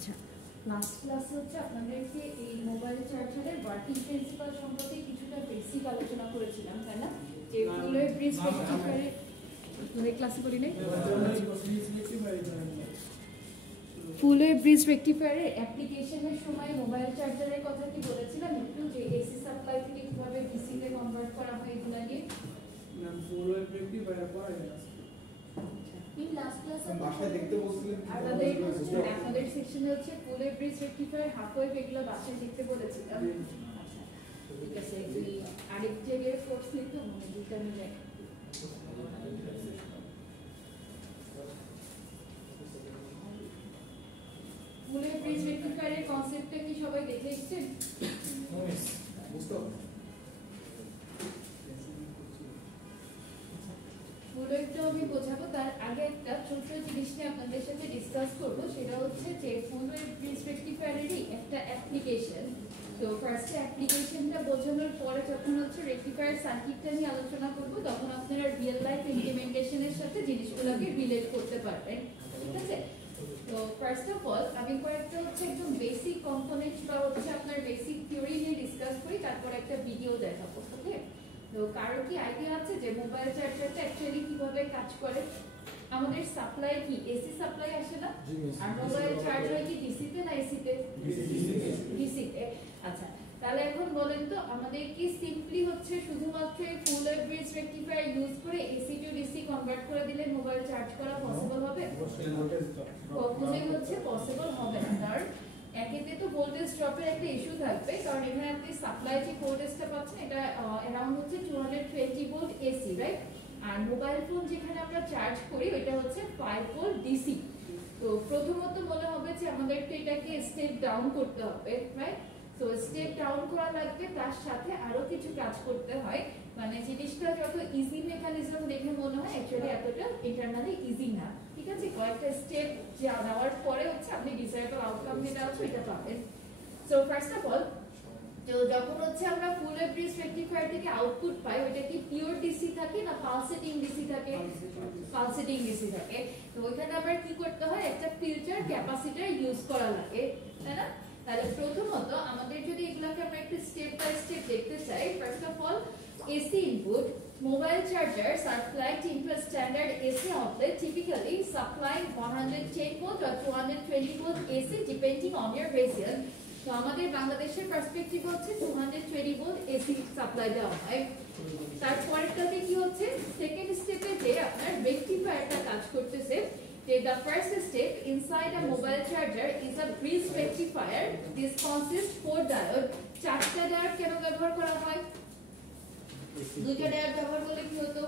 আচ্ছা, লাস্ট ক্লাসে হচ্ছে আপনাদেরকে এই মোবাইল চার্জারের ওয়ার্কিং প্রিন্সিপাল সম্পর্কে কিছুটা বেসিক আলোচনা করেছিলাম, তাই না? যে ফুলের ব্রিজ রেকটিফায়ারে ক্লাসে করি নাই, ফুলের ব্রিজ রেকটিফায়ারের অ্যাপ্লিকেশনের সময় মোবাইল চার্জারের কথা কি বলেছিলাম একটু, যে এসি সাপ্লাই থেকে কিভাবে ডিসি তে কনভার্ট করা হয় এগুলো নিয়ে। না ফুলের রেকটিফায়ার পড়া যায় এই লাস্ট ক্লাসে বাসায় দেখতে বলছিলেন আপনাদের সেকশনে হচ্ছে ফুলের ব্রিজ রেকটিফায়ার হাফ ওয়েভ এগুলো বাসায় দেখতে বলেছিলাম। আচ্ছা ঠিক আছে, এই আরেক জায়গায় কোর্স লিখতে মনে দুইটা মিলে ফুলের ব্রিজ রেকটিফায়ারের কনসেপ্টটা কি সবাই দেখে এসেছেন? ফুলওয়েভটা আমি বোঝাবো, তার আগে একটা ছোট জিনিস নিয়ে আপনাদের সাথে ডিসকাস করবো, সেটা হচ্ছে যে ফুলওয়েভ ব্রিজ রেকটিফায়ারেরই একটা অ্যাপ্লিকেশন। তো ফার্স্টে অ্যাপ্লিকেশনটা বোঝানোর পরে যখন হচ্ছে রেকটিফায়ার সার্কিটটা নিয়ে আলোচনা করবো, তখন আপনারা রিয়েল লাইফ ইমপ্লিমেন্টেশনের সাথে জিনিসগুলোকে রিলেট করতে পারবেন, ঠিক আছে? তো ফার্স্ট অফ অল আমি কয়েকটা হচ্ছে একদম বেসিক কম্পোনেন্ট বা হচ্ছে আপনার বেসিক থিওরি নিয়ে ডিসকাস করি, তারপর একটা ভিডিও দেখাবো, ওকে? তো কারো কি আইডিয়া আছে যে মোবাইল চার্জারটা অ্যাকচুয়ালি কিভাবে কাজ করে? আমাদের সাপ্লাই কি এসি সাপ্লাই আসে না, আর মোবাইল চার্জ হয় কি ডিসি তে না এসি তে? ডিসি তে। আচ্ছা তাহলে এখন বলেন তো, আমাদের কি সিম্পলি হচ্ছে শুধুমাত্র এই ফুল ওয়েভ ব্রিজ রেকটিফায়ার ইউজ করে এসি টু ডিসি কনভার্ট করে দিলে মোবাইল চার্জ করা পসিবল হবে? কখনোই হচ্ছে পসিবল হবে না। কারণ একেতে তো ভোল্টেজ ড্রপের একটা ইস্যু থাকবে, কারণ এখানে আপনি সাপ্লাই যে ভোল্টেজটা পাচ্ছেন এটা অ্যারাউন্ড হচ্ছে 220 ভোল্ট এসি, রাইট? আর মোবাইল ফোন যেখানে আমরা চার্জ করি ওইটা হচ্ছে 5 ভোল্ট ডিসি। তো প্রথমত মনে হবে যে আমাদেরকে এটাকে স্টেপ ডাউন করতে হবে, রাইট? তো স্টেপ ডাউন করা লাগবে, তার সাথে আরো কিছু কাজ করতে হয়। মানে জিনিসটা যত ইজি মেকানিজম দেখে মনে হয় অ্যাকচুয়ালি এতটা ইন্টারনালি ইজি না, ঠিক আছে? কয়েকটা স্টেপ যাওয়ার পরে হচ্ছে আপনি ডিজায়ারেবল আউটকাম যেটা আছে এটা পাবেন। সো ফার্স্ট অফ অল, তো যখন হচ্ছে আমরা ফুল ওয়েভ ব্রিজ রেকটিফায়ার থেকে আউটপুট পাই, ওইটা কি পিওর ডিসি থাকে না পালসেটিং ডিসি থাকে? পালসেটিং ডিসি থাকে। তো ওইখানে আবার কি করতে হয়, একটা ফিল্টার ক্যাপাসিটর ইউজ করা লাগে, তাই না? তাহলে প্রথমত আমাদের যদি এগুলোকে আমরা একটু স্টেপ বাই স্টেপ দেখতে চাই, first of all AC input, mobile chargers are plugged into a standard AC outlet, typically supplying 110 volt or 220 volt AC depending on your region. তো আমাদের বাংলাদেশের পার্সপেক্টিভ হচ্ছে 220 ভোল্ট এসি সাপ্লাই দেওয়া হয়। তারপরেরটাতে কি হচ্ছে, সেকেন্ড স্টেপে যে আপনার রেকটিফায়ারটা কাজ করতেছে, যে the first step inside a mobile charger is a bridge rectifier. This consists 4 diode. চারটা ডায়োড কেন ব্যবহার করা হয়? দুইটা ডায়োড ব্যবহার করলে কি হতো,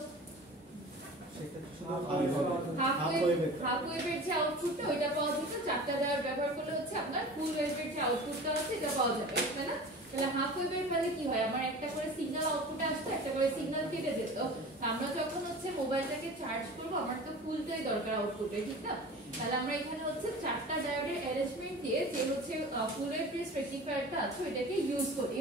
হাফ ওয়েভের যে আউটপুটটা ওইটা পাওয়া যেত, চারটা ডায়োড ব্যবহার করলে হচ্ছে আপনার ফুল ওয়েভের যে আউটপুটটা আছে এটা পাওয়া যাবে, তাই না? তাহলে হাফ ওয়েভের ফলে কি হয়, আমার একটা করে সিগন্যাল আউটপুটে আসতো, একটা করে সিগন্যাল কেটে যেত। আমরা যখন হচ্ছে মোবাইলটাকে চার্জ করব, আমার তো ফুলটাই দরকার আউটপুটে, ঠিক না? তাহলে আমরা এখানে হচ্ছে চারটা ডায়োডের অ্যারেঞ্জমেন্ট দিয়ে যে হচ্ছে ফুল ওয়েভ ব্রিজ রেকটিফায়ারটা আছে ওইটাকে ইউজ করি।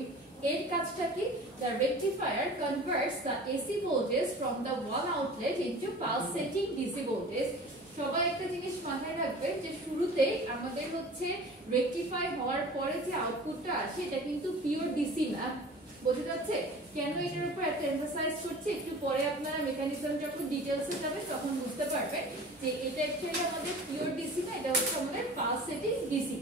এর কাজটা কি, the rectifier converts the AC voltage from the one outlet into pulsating DC voltage. সবাই একটা জিনিস মাথায় রাখবেন যে শুরুতে আমাদের হচ্ছে রেকটিফাই হওয়ার পরে যে আউটপুটটা আসে এটা কিন্তু পিওর ডিসি না, বোঝা যাচ্ছে? কেন এটার উপর এত এমফাসাইজ করছি একটু পরে আপনারা মেকানিজম যখন ডিটেইলসে যাবেন তখন বুঝতে পারবেন যে এটা অ্যাকচুয়ালি আমাদের পিওর ডিসি না, এটা হচ্ছে আমাদের পালসেটিং ডিসি।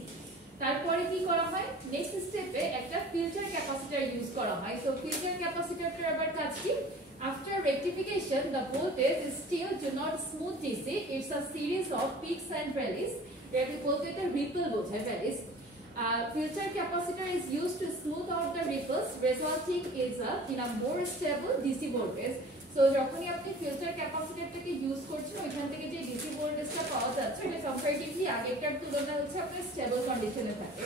তারপরে কি করা হয়, নেক্সট স্টেপে একটা ফিল্টার ক্যাপাসিটর ইউজ করা হয়। তো ফিল্টার ক্যাপাসিটরটার আবার কাজ কি, after rectification the voltage is still do not smooth DC, it's a series of peaks and valleys. এটাকে বলতে এটা রিপল বোঝায়, valleys. Filter capacitor is used to smooth out the ripples, resulting in a more stable DC voltage. So যখনই আপনি filter ক্যাপাসিটরটাকে use করছেন ওইখান থেকে যে ডিসি ভোল্টেজটা পাওয়া যাচ্ছে এটা কম্পারেটিভলি আগেরটার তুলনায় হচ্ছে আপনার স্টেবল কন্ডিশনে থাকে।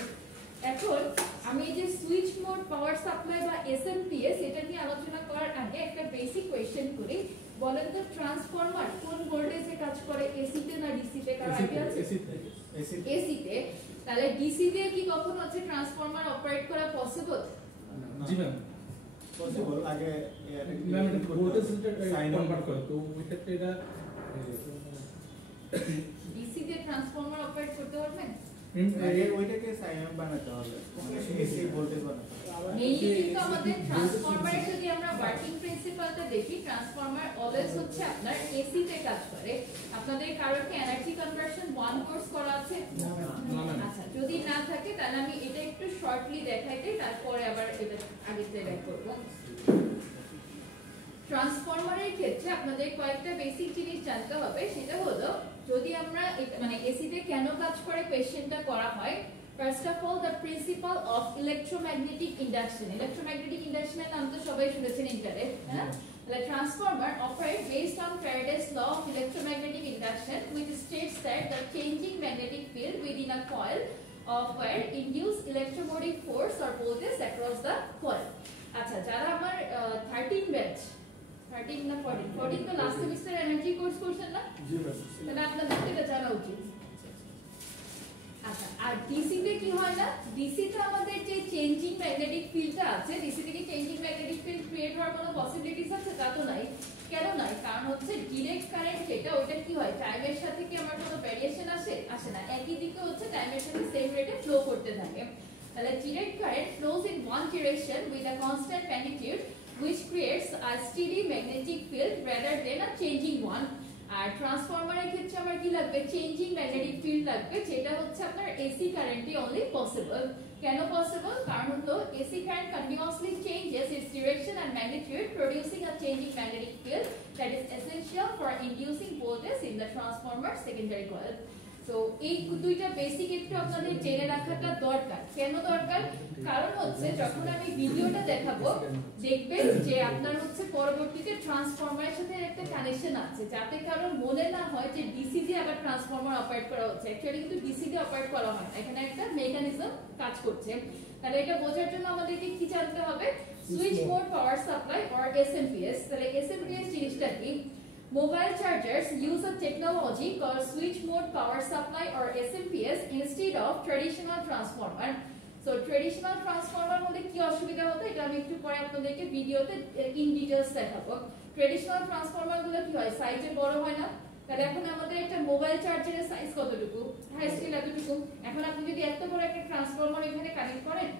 এখন আমি এই যে সুইচ মোড পাওয়ার সাপ্লাই বা এসএমপিএস এটা নিয়ে আলোচনা করার আগে একটা বেসিক কোশ্চেন করি, বলেন তো ট্রান্সফরমার কোন ভোল্টেজে কাজ করে, এসি তে না ডিসি তে? কারণ আইডিয়া আছে এসি তে। তাহলে ডিসি তে কি কখনো হচ্ছে ট্রান্সফরমার অপারেট করা পসিবল? জি ম্যাম পসিবল, আগে ম্যাম এটা ভোল্টেজ কনভার্ট করে, তো ওই ক্ষেত্রে এটা ডিসি তে ট্রান্সফরমার অপারেট করতে পারবেন? আগে ওইটাকে সাইএম বানাতে হবে মানে এসি ভোল্টেজ বানাতে হবে মেইনলি কিন্তু আমাদের ট্রান্সফরমারে যদি আমরা ওয়ার্কিং প্রিন্সিপালটা দেখি ট্রান্সফরমার অলওয়েজ হচ্ছে আপনার এসি তে কাজ করে আপনাদের কারো কি এনার্জি কনভার্সন 1 কোর্স করা আছে আচ্ছা যদি না থাকে তাহলে আমি এটা একটু শর্টলি দেখাই দেই তারপরে আবার এটা আগেতে ব্যাক করব ট্রান্সফরমারের ক্ষেত্রে আপনাদের কয়েকটা বেসিক জিনিস জানতে হবে সেটা হলো যদি আমরা মানে এসি তে কেন কাজ করে কোশ্চেনটা করা হয় First of all, the principle of electromagnetic induction. Electromagnetic induction এর নাম তো সবাই শুনেছেন ইন্টারে, হ্যাঁ? The transformer operates based on Faraday's law of electromagnetic induction, which states that the changing magnetic field within a coil of wire induce electromotive force or voltage across the coil. আচ্ছা, যারা আমার 13 ব্যাচ 13 না 14 তো last semester energy course করছেন না? জি ma'am. তাহলে আপনাদের এটা জানা উচিত। আচ্ছা আর ডিসি তে কি হয় না ডিসি তে আমাদের যে চেঞ্জিং ম্যাগনেটিক ফিল্ডটা আছে ডিসি থেকে চেঞ্জিং ম্যাগনেটিক ফিল্ড ক্রিয়েট হওয়ার কোনো পসিবিলিটিস আছে তা তো নাই কেন নাই কারণ হচ্ছে ডাইরেক্ট কারেন্ট যেটা ওটা কি হয় টাইমের সাথে কি আমার কোনো ভেরিয়েশন আসে না একই দিকে হচ্ছে টাইমের সাথে সেম রেটে ফ্লো করতে থাকে তাহলে direct current flows in one direction with a constant magnitude which creates a steady magnetic field rather than a changing one আর ট্রান্সফরমারের ক্ষেত্রে আমার কি লাগবে চেঞ্জিং ম্যাগনেটিক ফিল্ড লাগবে যেটা হচ্ছে আপনার এসি কারেন্টে অনলি পসিবল কেন পসিবল কারণ হলো AC current continuously changes its direction and magnitude producing a changing magnetic field that is essential for inducing voltage in the transformer secondary coil তো এই দুইটা বেসিক একটু আপনাদের জেনে রাখাটা দরকার কেন দরকার কারণ হচ্ছে যখন আমি ভিডিওটা দেখাবো দেখবেন যে আপনার হচ্ছে পরবর্তীতে ট্রান্সফরমারের সাথে একটা কানেকশন আছে যাতে কারণ মনে না হয় যে ডিসি দিয়ে আবার ট্রান্সফরমার অপারেট করা হচ্ছে অ্যাকচুয়ালি কিন্তু ডিসি দিয়ে অপারেট করা হয় না এখানে একটা মেকানিজম কাজ করছে তাহলে এটা বোঝার জন্য আমাদেরকে কি জানতে হবে switch mode power supply or SMPS তাহলে এসএমপিএস জিনিসটা কি Mobile chargers use a technology called switch mode power supply or SMPS instead of traditional transformer. So traditional transformer হলে কি অসুবিধা হতো এটা আমি একটু পরে আপনাদেরকে ভিডিওতে ইন ডিটেইলস দেখাবো ট্রেডিশনাল ট্রান্সফরমার গুলো কি হয় সাইজে বড় হয় না তাহলে এখন আমাদের একটা মোবাইল চার্জারের সাইজ কতটুকু হাইস্ট এতটুকু এখন আপনি যদি এত বড় একটা ট্রান্সফরমার এখানে কানেক্ট করেন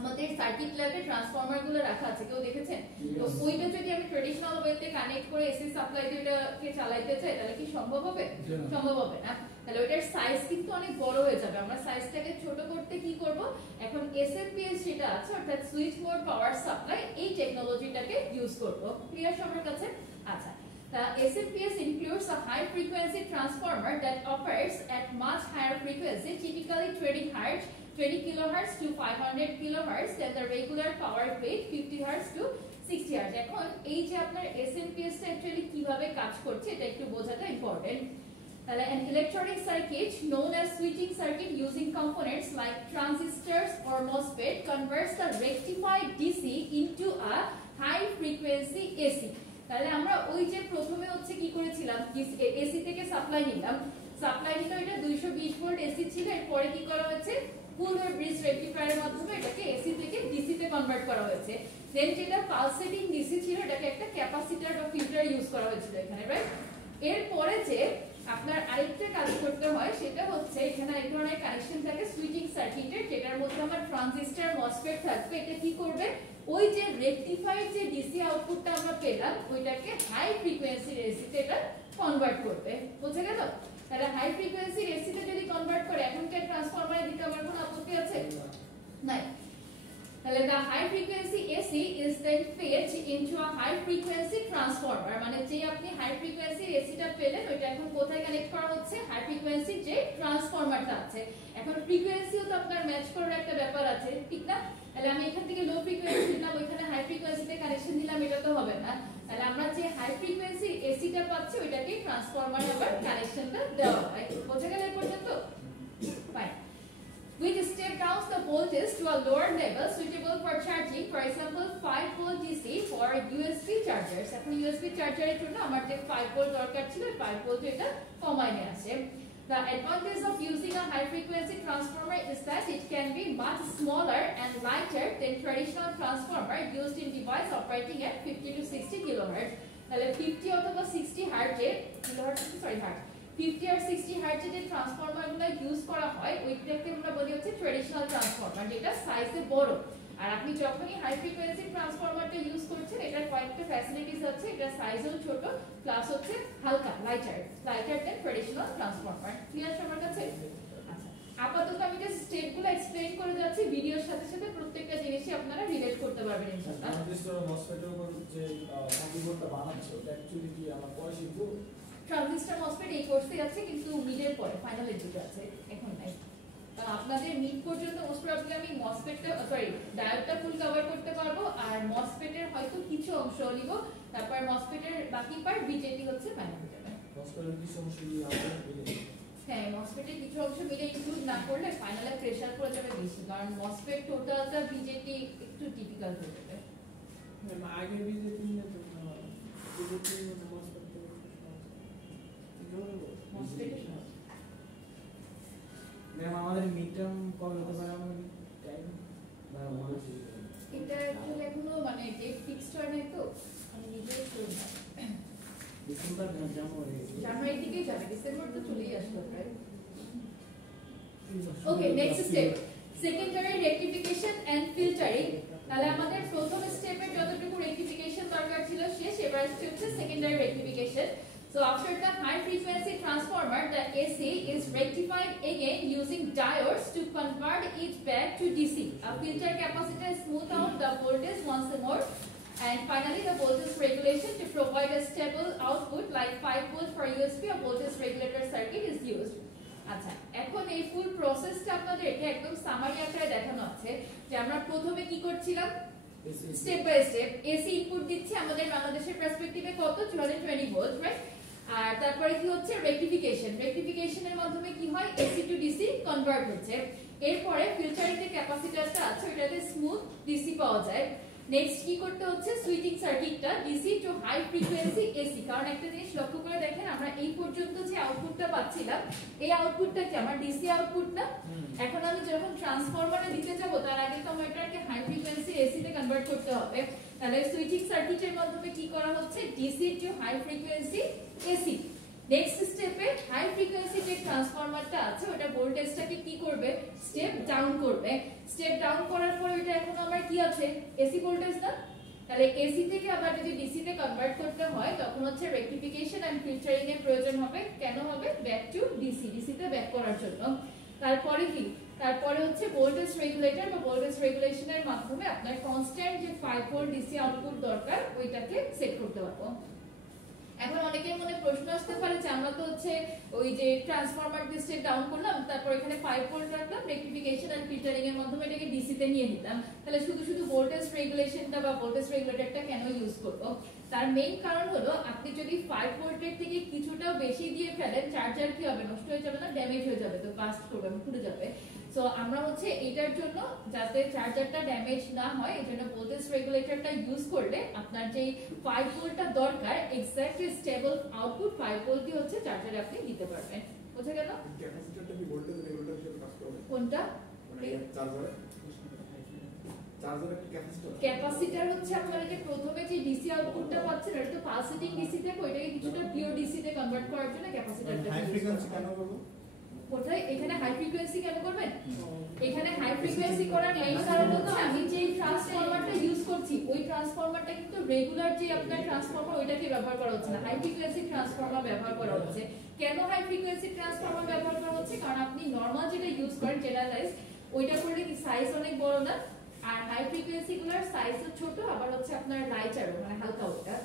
আমাদের সার্কিট ল্যাবে ট্রান্সফরমার গুলো রাখা আছে কেউ দেখেছেন তো ওইটা যদি আমি ট্রেডিশনাল ওয়েতে কানেক্ট করে এসি সাপ্লাই দিয়ে এটাকে চালাতে চাই তাহলে কি সম্ভব হবে সম্ভব হবে না তাহলে ওটার সাইজ কিন্তু অনেক বড় হয়ে যাবে আমরা সাইজটাকে ছোট করতে কি করব এখন এসএমপিএস যেটা আছে অর্থাৎ সুইচ মোড পাওয়ার সাপ্লাই এই টেকনোলজিটাকে ইউজ করব ক্লিয়ার সবার কাছে আচ্ছা The SMPS includes a high frequency transformer that operates at much higher frequency, typically 20 Hz, 20 kHz to 500 kHz than the regular power grid 50 Hz to 60 Hz. এখন এই যে আপনার SMPS টা অ্যাকচুয়ালি কিভাবে কাজ করছে এটা একটু বোঝাটা ইম্পর্টেন্ট তাহলে an electronic circuit known as switching circuit using components like transistors or MOSFET converts the rectified DC into a high frequency AC. তাহলে আমরা ওই যে প্রথমে হচ্ছে কি করেছিলাম এসি থেকে সাপ্লাই নিলাম এটা 220 ভোল্ট এসি ছিল এরপরে কি করা হয়েছে ফুল ওয়েভ ব্রিজ রেকটিফায়ারের মাধ্যমে এটাকে এসি থেকে ডিসি তে কনভার্ট করা হয়েছে দেন যেটা পালসেটিং ডিসি ছিল এটাকে একটা ক্যাপাসিটর বা ফিল্টার ইউজ করা হয়েছিল এখানে রাইট এরপরে যে আপনার আরেকটা কাজ করতে হয় সেটা হচ্ছে এখানে এক ধরনের কানেকশন থাকে সুইচিং সার্কিটের যেটার মধ্যে আমার ট্রানজিস্টর মসফেট থাকবে এটা কি করবে ওই যে রেকটিফাইড যে ডিসি আউটপুটটা আমরা পেলাম ওইটাকে হাই ফ্রিকোয়েন্সি এসিতে এটা কনভার্ট করবে বুঝে গেল তাহলে হাই ফ্রিকোয়েন্সি এসিতে যদি কনভার্ট করে এখন কি ট্রান্সফরমারের দিকে আমার কোনো আপত্তি আছে নাই তাহলে the high frequency AC is then fed into a high frequency transformer মানে যে আপনি হাই ফ্রিকোয়েন্সি এসিটা পেলেন ওইটা এখন কোথায় কানেক্ট করা হচ্ছে হাই ফ্রিকোয়েন্সি যে ট্রান্সফরমারটা আছে এখন ফ্রিকোয়েন্সিও তো আপনার ম্যাচ করার একটা ব্যাপার আছে ঠিক না তাহলে আমি এখান থেকে লো ফ্রিকোয়েন্সি দিলাম ওইখানে হাই ফ্রিকোয়েন্সিতে কানেকশন দিলাম এটা তো হবে না তাহলে আমরা যে হাই ফ্রিকোয়েন্সি এসিটা পাচ্ছি ওইটাকে ট্রান্সফরমারে আবার কানেকশনটা দেওয়া হয় বোঝা গেল এই পর্যন্ত fine which step down the voltage to a lower level suitable for charging for example 5 volt DC for USB chargers এখন USB চার্জারের জন্য আমার যে 5 volt দরকার ছিল 5 volt এটা কমায় নিয়ে আসে The advantage of using a high frequency transformer is that it can be much smaller and lighter than traditional transformer used in device operating at 50 to 60 kHz তাহলে 50 অথবা 60 Hz এ কিলোহার্টজ 50 আর 60 হার্টজের যে ট্রান্সফরমারগুলো use করা হয় ওইটাকে আমরা বলি হচ্ছে ট্র্যাডিশনাল ট্রান্সফরমার, যেটা সাইজে বড়। আর আপনি যখনই হাই ফ্রিকোয়েন্সি ট্রান্সফরমারটা ইউজ করছেন, এটার কয়েকটা ফ্যাসিলিটিস আছে, এটা সাইজও ছোট প্লাস হচ্ছে হালকা লাইটার দেন ট্র্যাডিশনাল ট্রান্সফরমার। ক্লিয়ার সবার কাছে? আচ্ছা, আপাতত আমি জাস্ট স্টেপগুলো এক্সপ্লেইন করে যাচ্ছি, ভিডিওর সাথে সাথে প্রত্যেকটা জিনিসই আপনারা রিলেট করতে পারবেন ইনশাআল্লাহ। ট্রানজিস্টর মসফেটের উপর যে সার্কিটটা বানাচ্ছো এটা অ্যাকচুয়ালি কি আমরা পরে শিখবো? ট্রানজিস্টর মসফেট এই কোর্সে আছে, কিন্তু মিডের পরে ফাইনালের দিকে আছে, এখন নাই। আপনাদের মিড পর্যন্ত মোস্ট প্রবাবলি আমি মসফেটটা ডায়োডটা ফুল কভার করতে পারবো, আর মসফেটের হয়তো কিছু অংশ নিব, তারপর মসফেটের বাকি পার্ট বিজেপি হচ্ছে ফাইনাল যাবে। মসফেটের কিছু অংশ দিয়ে আমরা মিলে হ্যাঁ, মসফেটের কিছু অংশ মিলে ইনক্লুড না করলে ফাইনালে প্রেসার পড়ে যাবে বেশি, কারণ মসফেট টোটালটা বিজেপি একটু ডিফিকাল্ট হয়ে যাবে। আগে বিজেপি নিয়ে তো বিজেপি মানে মসফেটের সহজ। ম্যাম আমাদের মিডটার্ম কবে হতে পারে? আমাদের টাইম এটা অ্যাকচুয়ালি এখনো মানে ডেট ফিক্সড হয় নাই, তো আমি নিজেই শুরু না ডিসেম্বর না জানুয়ারির দিকেই যাবে, ডিসেম্বর তো চলেই আসলো প্রায়। Okay, next step secondary rectification and filtering. তাহলে আমাদের প্রথম স্টেপে যতটুকু রেকটিফিকেশন দরকার ছিল শেষ, এবার আসছে হচ্ছে secondary rectification. So after the high frequency transformer, the AC is rectified again using diodes to convert it back to DC. A filter capacitor smooth out the voltage once more, and finally the voltage regulation to provide a stable output like 5 volt for USB or voltage regulator circuit is used. আচ্ছা, এখন এই ফুল প্রসেসটা আপনাদেরকে একদম summary আকারে দেখানো আছে যে আমরা প্রথমে কি করছিলাম, step by step AC input দিচ্ছি আমাদের বাংলাদেশের পার্সপেক্টিভে কত 220 ভোল্ট, রাইট? আর তারপরে কি হচ্ছে রেকটিফিকেশনের মাধ্যমে কি হয়, এসি টু ডিসি কনভার্ট হচ্ছে। এরপরে ফিল্টারিং এর ক্যাপাসিটরটা আছে, ওটাতে স্মুথ ডিসি পাওয়া যায়। নেক্সট কি করতে হচ্ছে, সুইচিং সার্কিটটা DC to high frequency AC. কারণ একটা জিনিস লক্ষ্য করে দেখেন, আমরা এই পর্যন্ত যে আউটপুটটা পাচ্ছিলাম এই আউটপুটটা কি আমার ডিসি আউটপুট না? এখন আমি যখন ট্রান্সফরমারে দিতে যাব তার আগে তো আমার এটাকে হাই ফ্রিকোয়েন্সি এসি তে কনভার্ট করতে হবে। তাহলে সুইচিং সার্কিটের মাধ্যমে কি করা হচ্ছে, DC to high frequency AC. Next স্টেপে হাই ফ্রিকোয়েন্সি যে ট্রান্সফরমারটা আছে ওটা ভোল্টেজটাকে কি করবে, স্টেপ ডাউন করবে। স্টেপ ডাউন করার পর এটা এখন আমার কি আছে, এসি ভোল্টেজ না? তাহলে এসি থেকে আবার যদি ডিসি তে কনভার্ট করতে হয় তখন হচ্ছে রেকটিফিকেশন এন্ড ফিল্টারিং এর প্রয়োজন হবে। কেন হবে, ব্যাক টু ডিসি তে ব্যাক করার জন্য। তারপরে কি, তারপরে হচ্ছে ভোল্টেজ রেগুলেটর বা ভোল্টেজ রেগুলেশনের মাধ্যমে আপনার কনস্ট্যান্ট যে 5 ভোল্ট ডিসি আউটপুট দরকার ওইটাকে সেট করতে পারবো। এখন অনেকের মনে প্রশ্ন আসতে পারে যে আমরা তো হচ্ছে ওই যে ট্রান্সফরমার দিয়ে স্টেপ ডাউন করলাম, তারপর এখানে 5 ভোল্ট রাখলাম, রেকটিফিকেশন এন্ড ফিল্টারিং এর মাধ্যমে এটাকে ডিসি তে নিয়ে নিলাম, তাহলে শুধু ভোল্টেজ রেগুলেশনটা বা ভোল্টেজ রেগুলেটরটা কেন ইউজ করব? তার মেইন কারণ হলো আপনি যদি 5 ভোল্টের থেকে কিছুটা বেশি দিয়ে ফেলেন, চার্জার কি হবে, নষ্ট হয়ে যাবে না, ড্যামেজ হয়ে যাবে, তো বাস্ট করবে, ফুটে যাবে। সো আমরা হচ্ছে এটার জন্য যাতে চার্জারটা ড্যামেজ না হয় এজন্য ভোল্টেজ রেগুলেটরটা ইউজ করলে আপনার যে 5 ভোল্টটা দরকার এক্স্যাক্টলি স্টেবল আউটপুট 5 ভোল্টই হচ্ছে চার্জারে আপনি দিতে পারবেন। বুঝা গেল? ক্যাপাসিটরটা কি ভোল্টেজ রেগুলেটর হিসেবে কাজ করবে? কোনটা? মানে চার্জারের ক্যাপাসিটর হচ্ছে আপনারা যে প্রথমে যে ডিসি আউটপুটটা পাচ্ছেন এটা তো পালসেটিং ডিসি থেকে ওইটাকে কিছুটা পিওর ডিসি তে কনভার্ট করার জন্য ক্যাপাসিটরটা হাই ফ্রিকোয়েন্সি কেন করব? কোথায় এখানে হাই ফ্রিকোয়েন্সি কেন করবেন? এখানে হাই ফ্রিকোয়েন্সি করার মেইন কারণ হচ্ছে আমি যে ট্রান্সফরমারটা ইউজ করছি ওই ট্রান্সফরমারটা কিন্তু রেগুলার যে আপনার ট্রান্সফরমার ওইটাকে ব্যবহার করা হচ্ছে না, হাই ফ্রিকোয়েন্সি ট্রান্সফরমার ব্যবহার করা হচ্ছে। কেন হাই ফ্রিকোয়েন্সি ট্রান্সফরমার ব্যবহার করা হচ্ছে? কারণ আপনি নরমাল যেটা ইউজ করেন জেনারেলাইজ ওইটা করলে কি সাইজ অনেক বড় না, আর হাই ফ্রিকোয়েন্সি গুলোর সাইজও ছোট, আবার হচ্ছে আপনার লাইটারও মানে হালকা ওটা।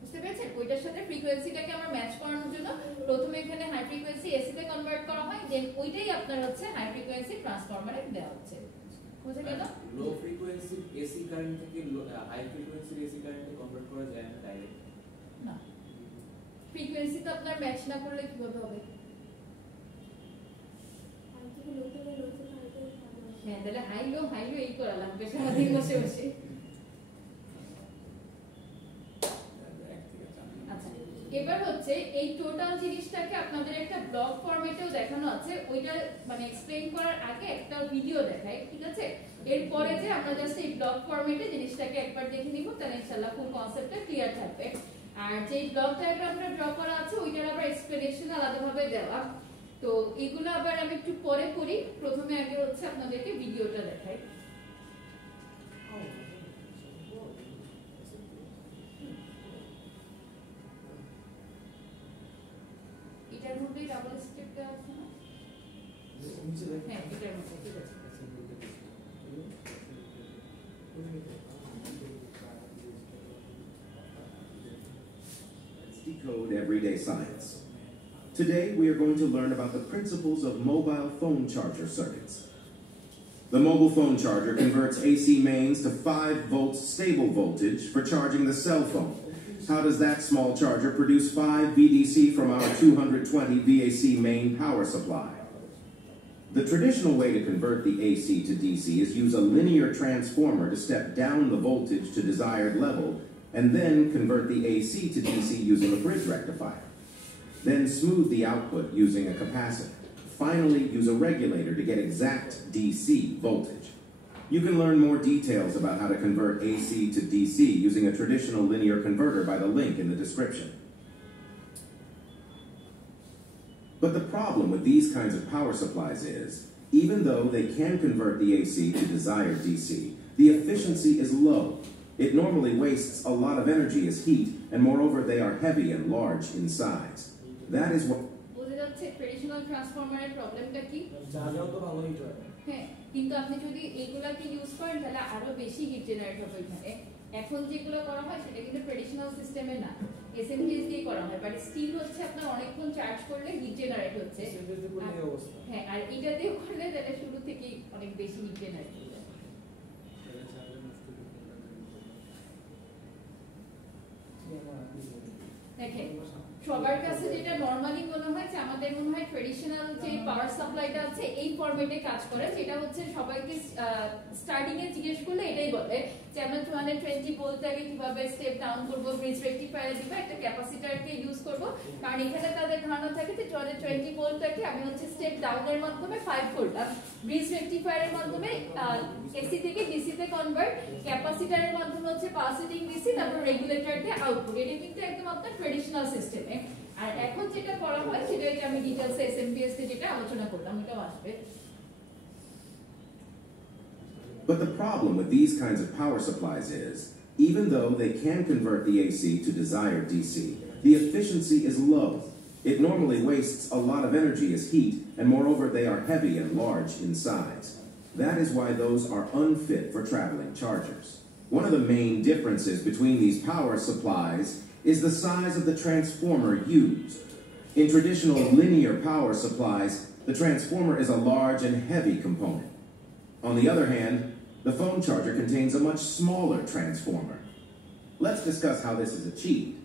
বুঝতে পেরেছেন? ওইটার সাথে ফ্রিকোয়েন্সিটাকে আমরা ম্যাচ করানোর জন্য প্রথমে এখানে হাই ফ্রিকোয়েন্সি এসি তে কনভার্ট করা হয়, দেন ওইটাই আপনার হচ্ছে হাই ফ্রিকোয়েন্সি ট্রান্সফরমারে দেওয়া হচ্ছে। বুঝা গেল? লো ফ্রিকোয়েন্সি এসি কারেন্ট থেকে হাই ফ্রিকোয়েন্সি এসি কারেন্টে কনভার্ট করা যায় না ডাইরেক্ট? না, ফ্রিকোয়েন্সি তো আপনার ম্যাচ না করলে কিভাবে হবে? হ্যাঁ, তাহলে হাই লো এই করা লাগবে সারাদিন বসে বসে। আচ্ছা, এবার হচ্ছে এই টোটাল জিনিসটাকে আপনাদের একটা ব্লগ ফরম্যাটেও দেখানো আছে, ওইটা মানে এক্সপ্লেইন করার আগে একটা ভিডিও দেখাই, ঠিক আছে? এরপরে যে আমরা জাস্ট এই ব্লগ ফরম্যাটে জিনিসটাকে একবার দেখে নিব, তাহলে ইনশাআল্লাহ ফুল কনসেপ্টটা ক্লিয়ার থাকবে। আর যে ব্লক ডায়াগ্রামটা ড্র করা আছে ওইটার আবার এক্সপ্লেনেশন আলাদাভাবে দেওয়া। তো এগুলো আবার আমি একটু পরে করি, প্রথমে আগে হচ্ছে আপনাদেরকে ভিডিওটা দেখাই। এটার মধ্যে ডাবল স্টেপটা আছে না? হ্যাঁ, এটার মধ্যে ঠিক আছে। Decode everyday science. Today we are going to learn about the principles of mobile phone charger circuits. The mobile phone charger converts AC mains to 5 volts stable voltage for charging the cell phone. How does that small charger produce 5 VDC from our 220 VAC main power supply? The traditional way to convert the AC to DC is use a linear transformer to step down the voltage to desired level and then convert the AC to DC using a bridge rectifier. Then smooth the output using a capacitor. Finally, use a regulator to get exact DC voltage. You can learn more details about how to convert AC to DC using a traditional linear converter by the link in the description. But the problem with these kinds of power supplies is, even though they can convert the AC to desired DC, the efficiency is low. It normally wastes a lot of energy as heat, and moreover, they are heavy and large in size. That is what... বোঝা যাচ্ছে traditional ট্রান্সফরমারের প্রবলেমটা কি? যাও তো ভালো hit হয়। হ্যাঁ, কিন্তু আপনি যদি এইগুলাকে ইউজ করেন তাহলে আরো বেশি হিট জেনারেট হবে এখানে। এখন যেগুলো করা হয় সেটা কিন্তু ট্রেডিশনাল সিস্টেমে না, এসএমপিএস দিয়ে করা হয়, বাট স্টিল হচ্ছে আপনার অনেকক্ষণ চার্জ করলে হিট জেনারেট হচ্ছে। হ্যাঁ, আর এটা দিয়ে করলে তাহলে শুরু থেকেই অনেক বেশি হিট জেনারেট হবে। দেখেন, সবার কাছে যেটা নরমালি মনে হয় যে আমাদের মনে হয় ট্রেডিশনাল যে পাওয়ার সাপ্লাইটা আছে এই ফরম্যাটে কাজ করে, যেটা হচ্ছে সবাইকে স্টার্টিং এ জিজ্ঞেস করলে এটাই বলে যে আমরা 220 ভোল্টটাকে কিভাবে স্টেপ ডাউন করব, ব্রিজ রেকটিফায়ার দিব, একটা ক্যাপাসিটরকে ইউজ করব। কারণ এখানে তাদের ধারণা থাকে যে 220 ভোল্টটাকে আমি হচ্ছে স্টেপ ডাউনের মাধ্যমে 5 করলাম, ব্রিজ রেকটিফায়ারের মাধ্যমে এসি থেকে ডিসি তে কনভার্ট, ক্যাপাসিটরের মাধ্যমে হচ্ছে পাওয়ার সেটিং ডিসি, তারপর রেগুলেটর দিয়ে আউটপুট। এটা কিন্তু একদম আপনার ট্রেডিশনাল সিস্টেমে। আর এখন যেটা করা হয় সেটা হচ্ছে আমি ডিটেইলস এসএমপিএস তে যেটা আলোচনা করলাম এটাও আসবে। But the problem with these kinds of power supplies is, even though they can convert the AC to desired DC, the efficiency is low. It normally wastes a lot of energy as heat, and moreover, they are heavy and large in size. That is why those are unfit for traveling chargers. One of the main differences between these power supplies is the size of the transformer used. In traditional linear power supplies, the transformer is a large and heavy component. On the other hand, the phone charger contains a much smaller transformer. Let's discuss how this is achieved.